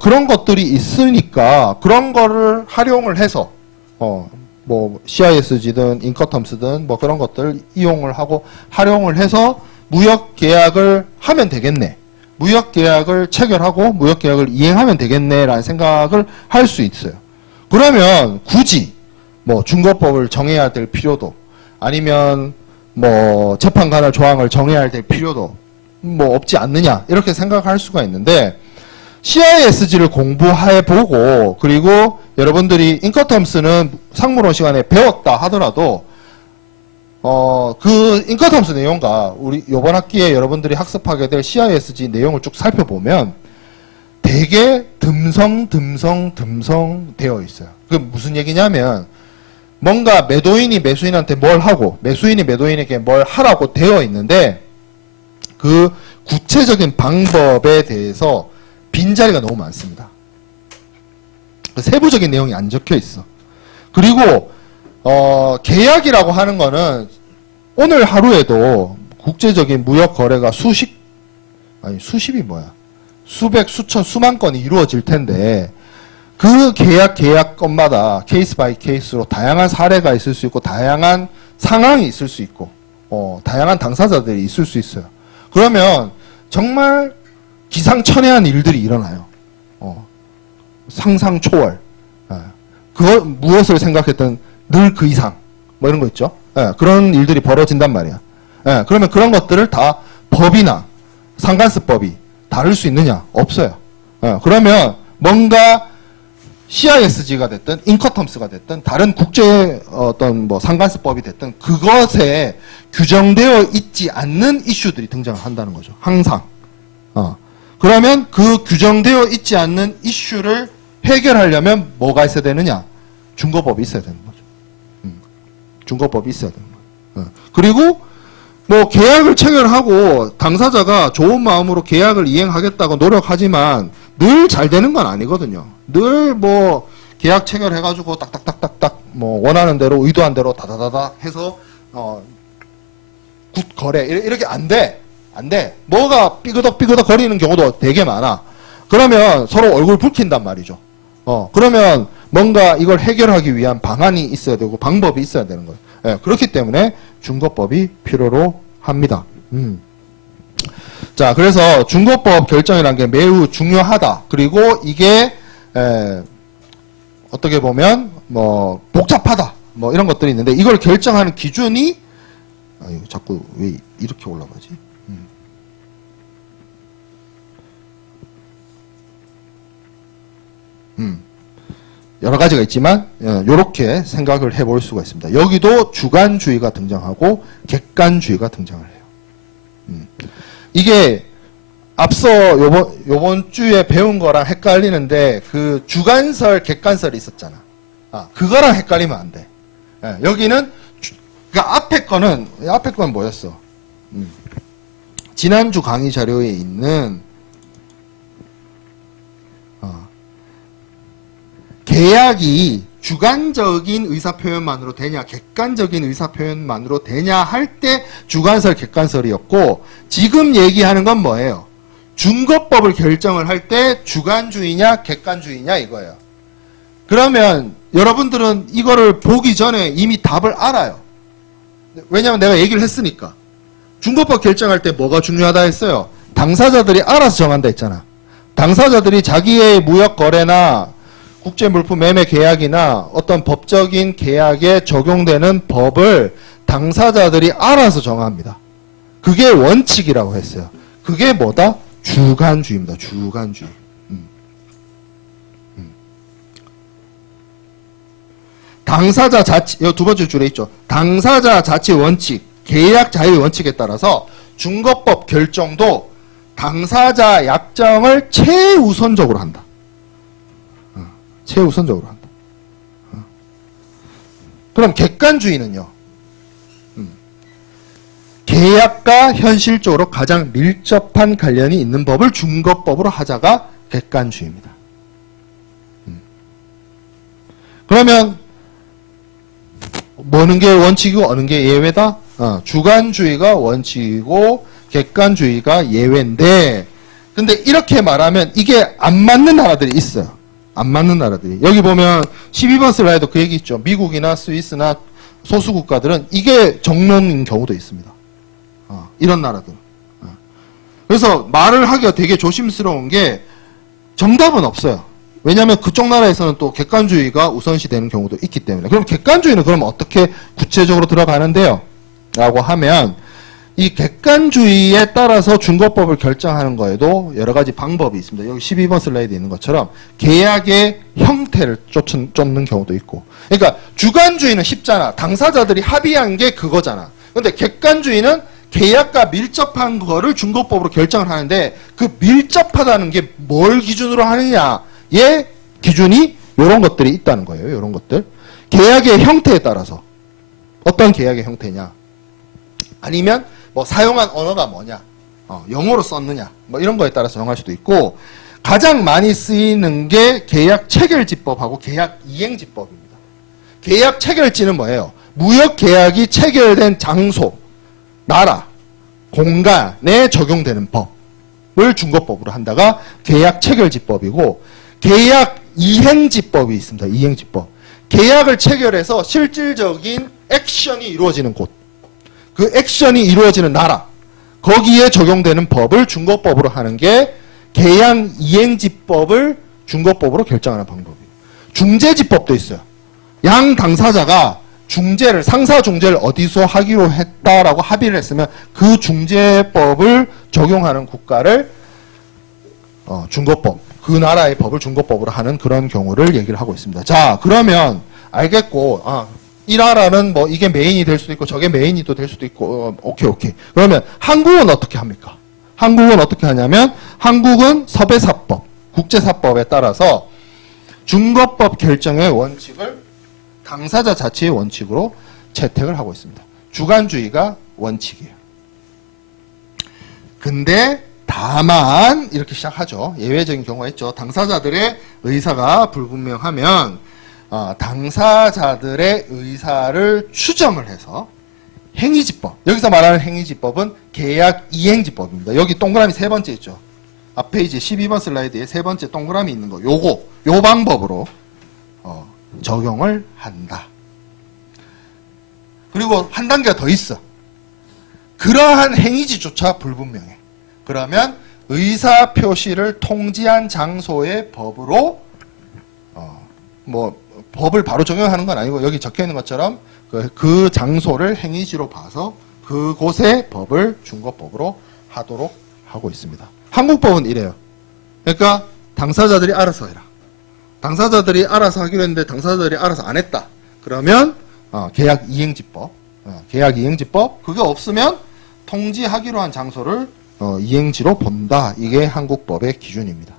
그런 것들이 있으니까 그런 거를 활용을 해서 뭐 CISG든 인커텀스든 뭐 그런 것들 이용을 하고 활용을 해서 무역 계약을 하면 되겠네. 무역 계약을 체결하고 무역 계약을 이행하면 되겠네라는 생각을 할 수 있어요. 그러면 굳이 뭐 중거법을 정해야 될 필요도, 아니면 뭐 재판관할 조항을 정해야 될 필요도 뭐 없지 않느냐, 이렇게 생각할 수가 있는데, CISG를 공부해보고, 그리고 여러분들이 인커텀스는 상무론 시간에 배웠다 하더라도 그 인커텀스 내용과 우리 이번 학기에 여러분들이 학습하게 될 CISG 내용을 쭉 살펴보면 되게 듬성 되어 있어요. 그게 무슨 얘기냐면, 뭔가 매도인이 매수인한테 뭘 하고 매수인이 매도인에게 뭘 하라고 되어 있는데, 그 구체적인 방법에 대해서 빈자리가 너무 많습니다. 세부적인 내용이 안 적혀 있어. 그리고 계약이라고 하는 거는 오늘 하루에도 국제적인 무역 거래가 수십이 뭐야, 수백, 수천, 수만 건이 이루어질 텐데, 그 계약 건마다 케이스 바이 케이스로 다양한 사례가 있을 수 있고, 다양한 상황이 있을 수 있고, 다양한 당사자들이 있을 수 있어요. 그러면 정말 기상천외한 일들이 일어나요. 상상 초월. 그걸 무엇을 생각했던 늘 그 이상, 뭐 이런 거 있죠. 그런 일들이 벌어진단 말이야. 그러면 그런 것들을 다 법이나 상관습법이 다룰 수 있느냐? 없어요. 그러면 뭔가 CISG가 됐든 인커텀스가 됐든 다른 국제 어떤 뭐 상관습법이 됐든 그것에 규정되어 있지 않는 이슈들이 등장한다는 거죠. 항상. 그러면 그 규정되어 있지 않는 이슈를 해결하려면 뭐가 있어야 되느냐? 중거법이 있어야 되는 거죠. 중거법이 있어야 되는 거예요. 그리고 뭐 계약을 체결하고 당사자가 좋은 마음으로 계약을 이행하겠다고 노력하지만 늘 잘 되는 건 아니거든요. 늘 뭐 계약 체결해가지고 딱딱딱딱딱 뭐 원하는 대로 의도한 대로 다다다다 해서 굿 거래 이렇게 안 돼. 뭐가 삐그덕 거리는 경우도 되게 많아. 그러면 서로 얼굴 붉힌단 말이죠. 그러면 뭔가 이걸 해결하기 위한 방안이 있어야 되고 방법이 있어야 되는 거예요. 그렇기 때문에 중거법이 필요로 합니다. 자, 그래서 중거법 결정이라는 게 매우 중요하다. 그리고 이게 어떻게 보면 뭐 복잡하다. 뭐 이런 것들이 있는데, 이걸 결정하는 기준이 자꾸 왜 이렇게 올라가지? 여러 가지가 있지만 이렇게 생각을 해볼 수가 있습니다. 여기도 주관주의가 등장하고 객관주의가 등장을 해요. 이게 앞서 요번 주에 배운 거랑 헷갈리는데, 그 주관설, 객관설이 있었잖아. 그거랑 헷갈리면 안 돼. 여기는 그러니까 앞에 거는 뭐였어? 지난주 강의 자료에 있는 계약이 주관적인 의사표현만으로 되냐, 객관적인 의사표현만으로 되냐 할 때 주관설, 객관설이었고, 지금 얘기하는 건 뭐예요? 중거법을 결정을 할 때 주관주의냐, 객관주의냐 이거예요. 그러면 여러분들은 이거를 보기 전에 이미 답을 알아요. 왜냐하면 내가 얘기를 했으니까. 중거법 결정할 때 뭐가 중요하다 했어요? 당사자들이 알아서 정한다 했잖아. 당사자들이 자기의 무역 거래나 국제물품 매매 계약이나 어떤 법적인 계약에 적용되는 법을 당사자들이 알아서 정합니다. 그게 원칙이라고 했어요. 그게 뭐다? 주관주의입니다. 주관주의. 당사자 자치, 두 번째 줄에 있죠. 당사자 자치 원칙. 계약 자유의 원칙에 따라서 준거법 결정도 당사자 약정을 최우선적으로 한다. 최우선적으로 한다. 그럼 객관주의는요. 계약과 현실적으로 가장 밀접한 관련이 있는 법을 준거법으로 하자가 객관주의입니다. 그러면 뭐는 게 원칙이고 어느 게 예외다? 주관주의가 원칙이고 객관주의가 예외인데, 근데 이렇게 말하면 이게 안 맞는 나라들이 있어요. 안 맞는 나라들이. 여기 보면 12번 슬라이드 그 얘기 있죠. 미국이나 스위스나 소수 국가들은 이게 정론인 경우도 있습니다. 이런 나라들. 그래서 말을 하기가 되게 조심스러운 게 정답은 없어요. 왜냐하면 그쪽 나라에서는 또 객관주의가 우선시 되는 경우도 있기 때문에. 그럼 객관주의는 그럼 어떻게 구체적으로 들어가는데요? 라고 하면 이 객관주의에 따라서 준거법을 결정하는 거에도 여러 가지 방법이 있습니다. 여기 12번 슬라이드에 있는 것처럼 계약의 형태를 쫓는 경우도 있고. 그러니까 주관주의는 쉽잖아. 당사자들이 합의한 게 그거잖아. 근데 객관주의는 계약과 밀접한 거를 준거법으로 결정을 하는데 그 밀접하다는 게 뭘 기준으로 하느냐의 기준이 이런 것들이 있다는 거예요. 이런 것들. 계약의 형태에 따라서 어떤 계약의 형태냐, 아니면 뭐 사용한 언어가 뭐냐, 영어로 썼느냐, 뭐 이런 거에 따라서 정할 수도 있고, 가장 많이 쓰이는 게 계약 체결지법하고 계약 이행지법입니다. 계약 체결지는 뭐예요? 무역 계약이 체결된 장소, 나라, 공간에 적용되는 법을 준거법으로 한다가 계약 체결지법이고, 계약 이행지법이 있습니다. 이행지법. 계약을 체결해서 실질적인 액션이 이루어지는 곳, 그 액션이 이루어지는 나라, 거기에 적용되는 법을 준거법으로 하는 게 계약 이행지법을 준거법으로 결정하는 방법이에요. 중재지법도 있어요. 양 당사자가 중재를, 상사중재를 어디서 하기로 했다라고 합의를 했으면 그 중재법을 적용하는 국가를 준거법, 그 나라의 법을 준거법으로 하는 그런 경우를 얘기를 하고 있습니다. 자, 그러면 알겠고, 이 나라는 뭐 이게 메인이 될 수도 있고 저게 메인이 또 될 수도 있고, 오케이. 그러면 한국은 어떻게 합니까? 한국은 어떻게 하냐면, 한국은 서배사법, 국제사법에 따라서 준거법 결정의 원칙을 당사자 자체의 원칙으로 채택을 하고 있습니다. 주관주의가 원칙이에요. 근데 다만 이렇게 시작하죠. 예외적인 경우가 있죠. 당사자들의 의사가 불분명하면 당사자들의 의사를 추정을 해서 행위지법, 여기서 말하는 행위지법은 계약 이행지법입니다. 여기 동그라미 세 번째 있죠. 앞에 이제 12번 슬라이드에 세 번째 동그라미 있는 거, 요 방법으로 적용을 한다. 그리고 한 단계가 더 있어. 그러한 행위지조차 불분명해. 그러면 의사 표시를 통지한 장소의 법으로 뭐 법을 바로 적용하는 건 아니고, 여기 적혀 있는 것처럼 그 장소를 행위지로 봐서 그곳의 법을 준거법으로 하도록 하고 있습니다. 한국법은 이래요. 그러니까 당사자들이 알아서 해라. 당사자들이 알아서 하기로 했는데 당사자들이 알아서 안 했다. 그러면 계약 이행지법, 계약 이행지법, 그게 없으면 통지하기로 한 장소를 이행지로 본다. 이게 한국법의 기준입니다.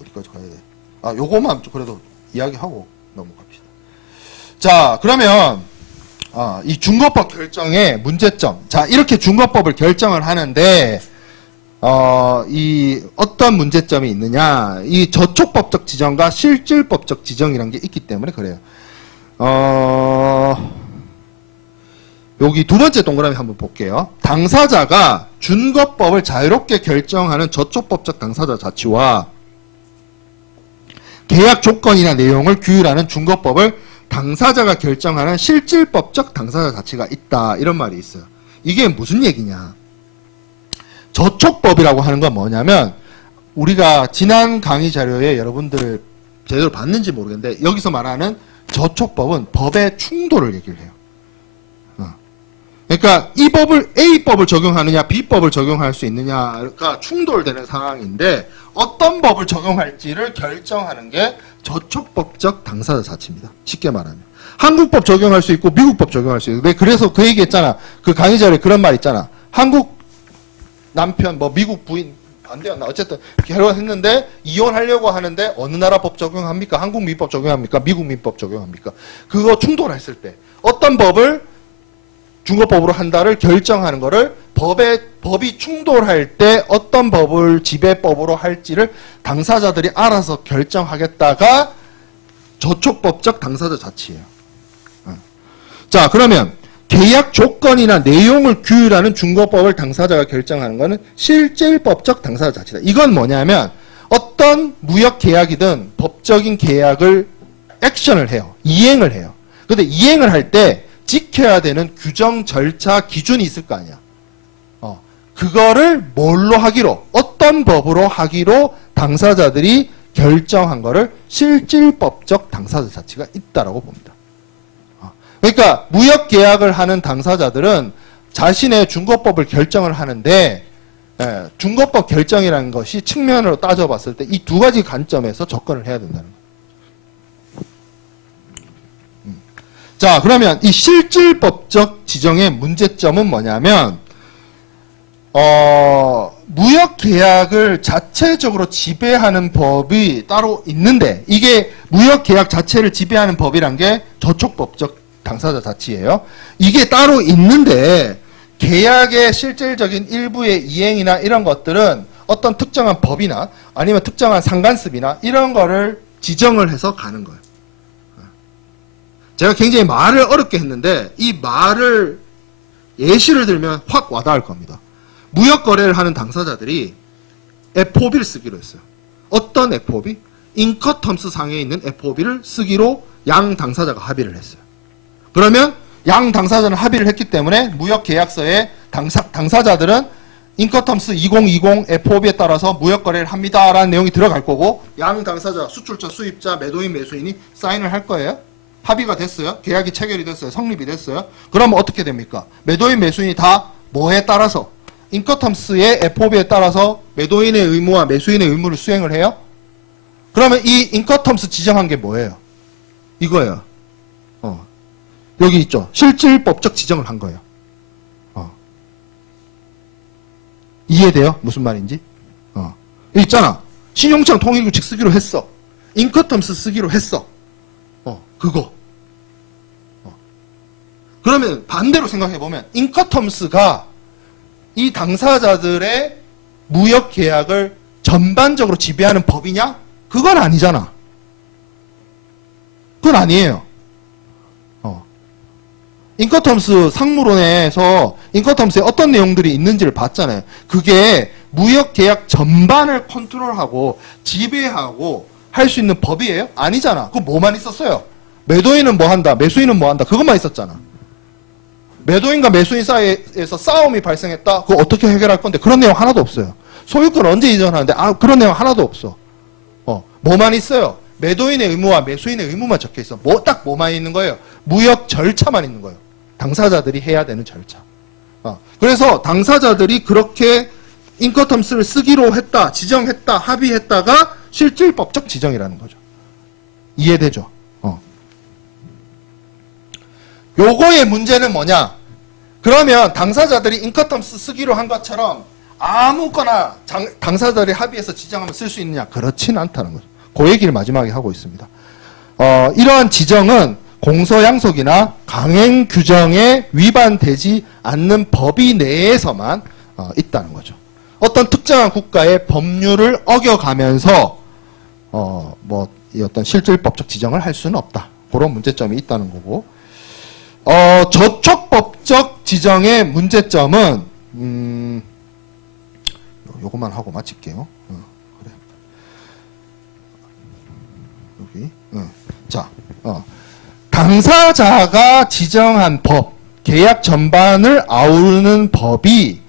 어디까지 가야 돼? 요거만 그래도 이야기하고 넘어갑시다. 자, 그러면 이 준거법 결정의 문제점. 자, 이렇게 준거법을 결정을 하는데 이 어떤 문제점이 있느냐? 이 저촉법적 지정과 실질법적 지정이라는 게 있기 때문에 그래요. 여기 두 번째 동그라미 한번 볼게요. 당사자가 준거법을 자유롭게 결정하는 저촉법적 당사자 자치와 계약 조건이나 내용을 규율하는 준거법을 당사자가 결정하는 실질법적 당사자 자치가 있다. 이런 말이 있어요. 이게 무슨 얘기냐? 저촉법이라고 하는 건 뭐냐면, 우리가 지난 강의 자료에 여러분들 제대로 봤는지 모르겠는데, 여기서 말하는 저촉법은 법의 충돌을 얘기를 해요. 그러니까 이 법을 A법을 적용하느냐 B법을 적용할 수 있느냐가 충돌되는 상황인데 어떤 법을 적용할지를 결정하는 게 저촉법적 당사자 자치입니다. 쉽게 말하면 한국법 적용할 수 있고 미국법 적용할 수 있고 그래서 그 얘기했잖아. 그 강의 자리에 그런 말 있잖아. 한국 남편 뭐 미국 부인 안 되었나 어쨌든 결혼했는데 이혼하려고 하는데 어느 나라 법 적용합니까? 한국 민법 적용합니까? 미국 민법 적용합니까? 그거 충돌했을 때 어떤 법을 중거법으로 한다를 결정하는 거를 법이 충돌할 때 어떤 법을 지배법으로 할지를 당사자들이 알아서 결정하겠다가 저촉법적 당사자 자치예요. 자, 그러면 계약 조건이나 내용을 규율하는 중거법을 당사자가 결정하는 것은 실질법적 당사자 자치다. 이건 뭐냐면 어떤 무역 계약이든 법적인 계약을 액션을 해요. 이행을 해요. 근데 이행을 할 때 지켜야 되는 규정, 절차, 기준이 있을 거 아니야. 그거를 뭘로 하기로, 어떤 법으로 하기로 당사자들이 결정한 거를 실질법적 당사자 자치가 있다라고 봅니다. 그러니까 무역 계약을 하는 당사자들은 자신의 중거법을 결정을 하는데 중거법 결정이라는 것이 측면으로 따져봤을 때 이 두 가지 관점에서 접근을 해야 된다는 거예요. 자, 그러면 이 실질법적 지정의 문제점은 뭐냐면 무역 계약을 자체적으로 지배하는 법이 따로 있는데 이게 무역 계약 자체를 지배하는 법이란 게 저촉법적 당사자 자치예요. 이게 따로 있는데 계약의 실질적인 일부의 이행이나 이런 것들은 어떤 특정한 법이나 아니면 특정한 상관습이나 이런 거를 지정을 해서 가는 거예요. 제가 굉장히 말을 어렵게 했는데 이 말을 예시를 들면 확 와닿을 겁니다. 무역 거래를 하는 당사자들이 FOB를 쓰기로 했어요. 어떤 FOB? 인커텀스 상에 있는 FOB를 쓰기로 양 당사자가 합의를 했어요. 그러면 양 당사자는 합의를 했기 때문에 무역 계약서에 당사자들은 인커텀스 2020 FOB에 따라서 무역 거래를 합니다라는 내용이 들어갈 거고 양 당사자, 수출자, 수입자, 매도인, 매수인이 사인을 할 거예요. 합의가 됐어요. 계약이 체결이 됐어요. 성립이 됐어요. 그러면 어떻게 됩니까? 매도인, 매수인이 다 뭐에 따라서 인커텀스의 FOB에 따라서 매도인의 의무와 매수인의 의무를 수행을 해요? 그러면 이 인커텀스 지정한 게 뭐예요? 이거예요. 여기 있죠. 실질법적 지정을 한 거예요. 이해돼요? 무슨 말인지? 여기 있잖아. 신용장 통일규칙 쓰기로 했어. 인커텀스 쓰기로 했어. 그거. 그러면 반대로 생각해보면 인커텀스가 이 당사자들의 무역 계약을 전반적으로 지배하는 법이냐? 그건 아니잖아. 그건 아니에요. 인커텀스 상무론에서 인커텀스에 어떤 내용들이 있는지를 봤잖아요. 그게 무역 계약 전반을 컨트롤하고 지배하고 할 수 있는 법이에요? 아니잖아. 그거 뭐만 있었어요? 매도인은 뭐 한다, 매수인은 뭐 한다. 그것만 있었잖아. 매도인과 매수인 사이에서 싸움이 발생했다. 그거 어떻게 해결할 건데 그런 내용 하나도 없어요. 소유권 언제 이전하는데 그런 내용 하나도 없어. 뭐만 있어요? 매도인의 의무와 매수인의 의무만 적혀 있어. 딱 뭐만 있는 거예요? 무역 절차만 있는 거예요. 당사자들이 해야 되는 절차. 그래서 당사자들이 그렇게 인커텀스를 쓰기로 했다, 지정했다, 합의했다가 실질법적 지정이라는 거죠. 이해되죠? 요거의 문제는 뭐냐? 그러면 당사자들이 인커텀스 쓰기로 한 것처럼 아무거나 당사자들이 합의해서 지정하면 쓸 수 있느냐? 그렇진 않다는 거죠. 그 얘기를 마지막에 하고 있습니다. 이러한 지정은 공소양속이나 강행 규정에 위반되지 않는 법의 내에서만 있다는 거죠. 어떤 특정한 국가의 법률을 어겨가면서 이 어떤 실질법적 지정을 할 수는 없다. 그런 문제점이 있다는 거고. 저촉법적 지정의 문제점은 요것만 하고 마칠게요. 그래. 여기. 자, 당사자가 지정한 법, 계약 전반을 아우르는 법이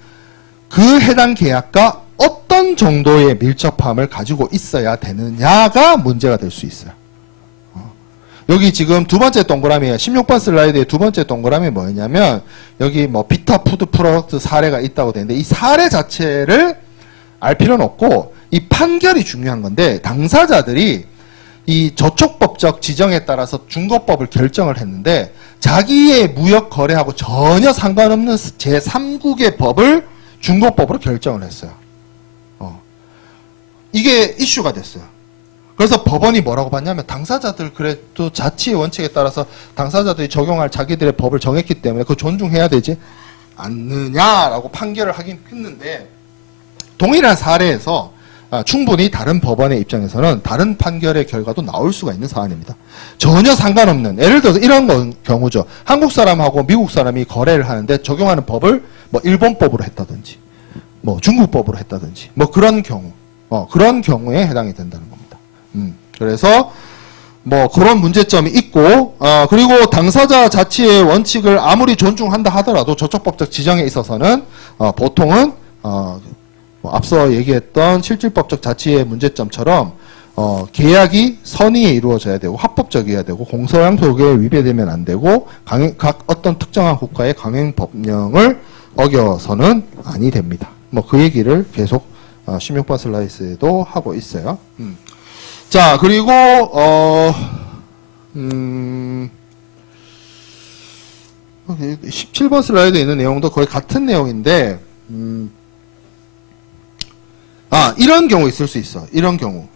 그 해당 계약과 어떤 정도의 밀접함을 가지고 있어야 되느냐가 문제가 될 수 있어요. 여기 지금 두 번째 동그라미에 16번 슬라이드의 두 번째 동그라미 뭐였냐면 여기 뭐 비타 푸드 프로덕트 사례가 있다고 되는데 이 사례 자체를 알 필요는 없고 이 판결이 중요한 건데 당사자들이 이 저촉법적 지정에 따라서 중거법을 결정을 했는데 자기의 무역 거래하고 전혀 상관없는 제3국의 법을 중거법으로 결정을 했어요. 이게 이슈가 됐어요. 그래서 법원이 뭐라고 봤냐면 당사자들 그래도 자치의 원칙에 따라서 당사자들이 적용할 자기들의 법을 정했기 때문에 그거 존중해야 되지 않느냐라고 판결을 하긴 했는데 동일한 사례에서 충분히 다른 법원의 입장에서는 다른 판결의 결과도 나올 수가 있는 사안입니다. 전혀 상관없는 예를 들어서 이런 경우죠. 한국 사람하고 미국 사람이 거래를 하는데 적용하는 법을 뭐 일본법으로 했다든지 뭐 중국법으로 했다든지 뭐 그런 경우 그런 경우에 해당이 된다는 겁니다. 그래서 뭐 그런 문제점이 있고 그리고 당사자 자치의 원칙을 아무리 존중한다 하더라도 저촉법적 지정에 있어서는 보통은 뭐 앞서 얘기했던 실질법적 자치의 문제점처럼 계약이 선의에 이루어져야 되고 합법적이어야 되고 공소양속에 위배되면 안 되고 각 어떤 특정한 국가의 강행 법령을 어겨서는 아니 됩니다. 뭐 그 얘기를 계속 16번 슬라이드에도 하고 있어요. 자, 그리고 17번 슬라이드에 있는 내용도 거의 같은 내용인데 이런 경우 있을 수 있어. 이런 경우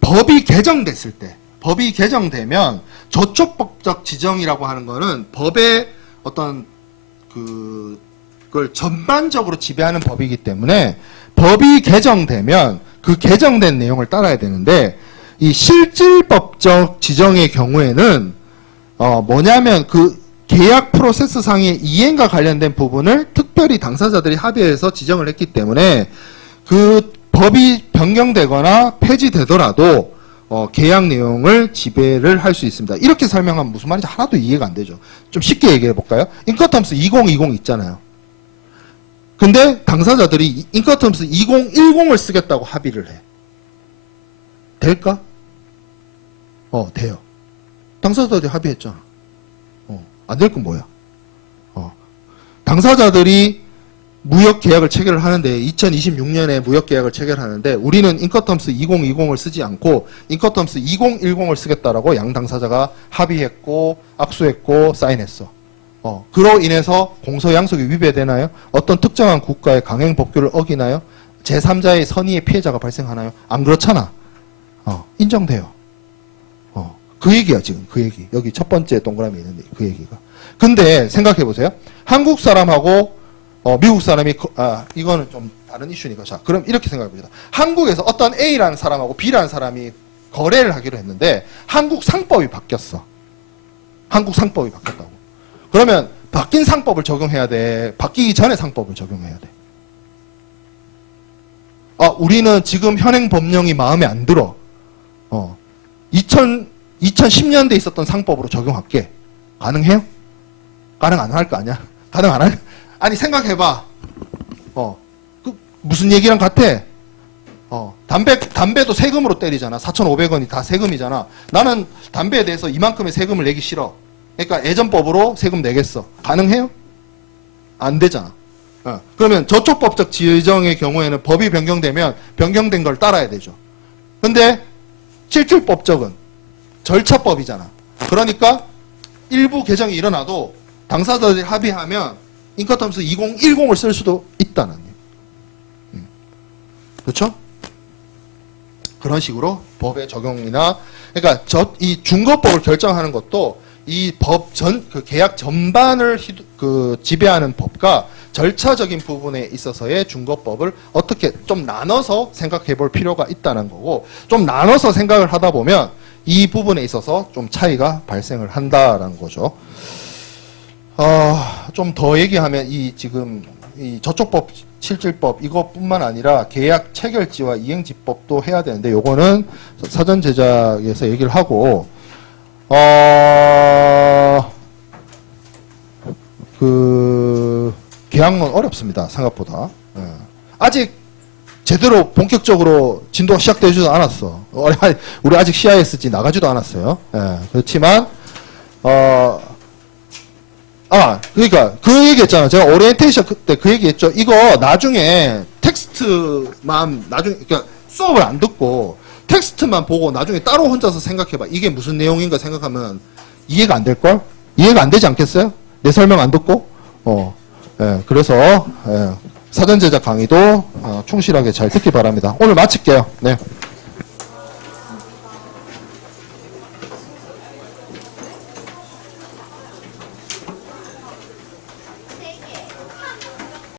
법이 개정됐을 때 법이 개정되면 저촉법적 지정이라고 하는 거는 법의 어떤 그걸 전반적으로 지배하는 법이기 때문에 법이 개정되면 그 개정된 내용을 따라야 되는데 이 실질법적 지정의 경우에는 뭐냐면 그 계약 프로세스상의 이행과 관련된 부분을 특별히 당사자들이 합의해서 지정을 했기 때문에 그 법이 변경되거나 폐지되더라도 계약 내용을 지배를 할 수 있습니다. 이렇게 설명하면 무슨 말인지 하나도 이해가 안 되죠. 좀 쉽게 얘기해 볼까요? 인커텀스 2020 있잖아요. 근데 당사자들이 인커텀스 2010을 쓰겠다고 합의를 해. 될까? 돼요. 당사자들이 합의했잖아. 안 될 건 뭐야? 당사자들이 무역 계약을 체결을 하는데 2026년에 무역 계약을 체결하는데 우리는 인커텀스 2020을 쓰지 않고 인커텀스 2010을 쓰겠다라고 양 당사자가 합의했고 악수했고 사인했어. 그로 인해서 공소양속이 위배되나요? 어떤 특정한 국가의 강행 법규를 어기나요? 제3자의 선의의 피해자가 발생하나요? 안 그렇잖아. 인정돼요. 그 얘기야 지금 그 얘기. 여기 첫 번째 동그라미 있는데 그 얘기가. 근데 생각해 보세요. 한국 사람하고 미국 사람이 이거는 좀 다른 이슈니까 자 그럼 이렇게 생각해 봅시다. 한국에서 어떤 A라는 사람하고 B라는 사람이 거래를 하기로 했는데 한국 상법이 바뀌었어. 한국 상법이 바뀌었다고. 그러면 바뀐 상법을 적용해야 돼? 바뀌기 전에 상법을 적용해야 돼? 우리는 지금 현행 법령이 마음에 안 들어. 2010년대에 있었던 상법으로 적용할게. 가능해요? 가능 안 할 거 아니야? 가능 안 할? 아니 생각해봐. 무슨 얘기랑 같아? 담배도 세금으로 때리잖아. 4,500원이 다 세금이잖아. 나는 담배에 대해서 이만큼의 세금을 내기 싫어. 그러니까 예전법으로 세금 내겠어. 가능해요? 안 되잖아. 그러면 저촉법적 지정의 경우에는 법이 변경되면 변경된 걸 따라야 되죠. 근데 실질법적은 절차법이잖아. 그러니까 일부 개정이 일어나도 당사자들이 합의하면 인커텀스 2010을 쓸 수도 있다는 얘기예요. 그렇죠? 그런 식으로 법의 적용이나 그러니까 이 중거법을 결정하는 것도 이 법 그 계약 전반을 지배하는 법과 절차적인 부분에 있어서의 중거법을 어떻게 좀 나눠서 생각해 볼 필요가 있다는 거고 좀 나눠서 생각을 하다 보면 이 부분에 있어서 좀 차이가 발생을 한다라는 거죠. 좀 더 얘기하면 지금 이 저촉법, 실질법 이것뿐만 아니라 계약 체결지와 이행지법도 해야 되는데 요거는 사전 제작에서 얘기를 하고 계약론 어렵습니다. 생각보다. 아직 제대로 본격적으로 진도가 시작되지도 않았어. 우리 아직 CISG 나가지도 않았어요. 예, 그렇지만 그러니까 그 얘기했잖아. 제가 오리엔테이션 그때 그 얘기했죠. 이거 나중에 텍스트만 나중에 그러니까 수업을 안 듣고 텍스트만 보고 나중에 따로 혼자서 생각해봐. 이게 무슨 내용인가 생각하면 이해가 안 될 걸? 이해가 안 되지 않겠어요? 내 설명 안 듣고? 예, 그래서 예, 사전 제작 강의도 충실하게 잘 듣기 바랍니다. 오늘 마칠게요. 네.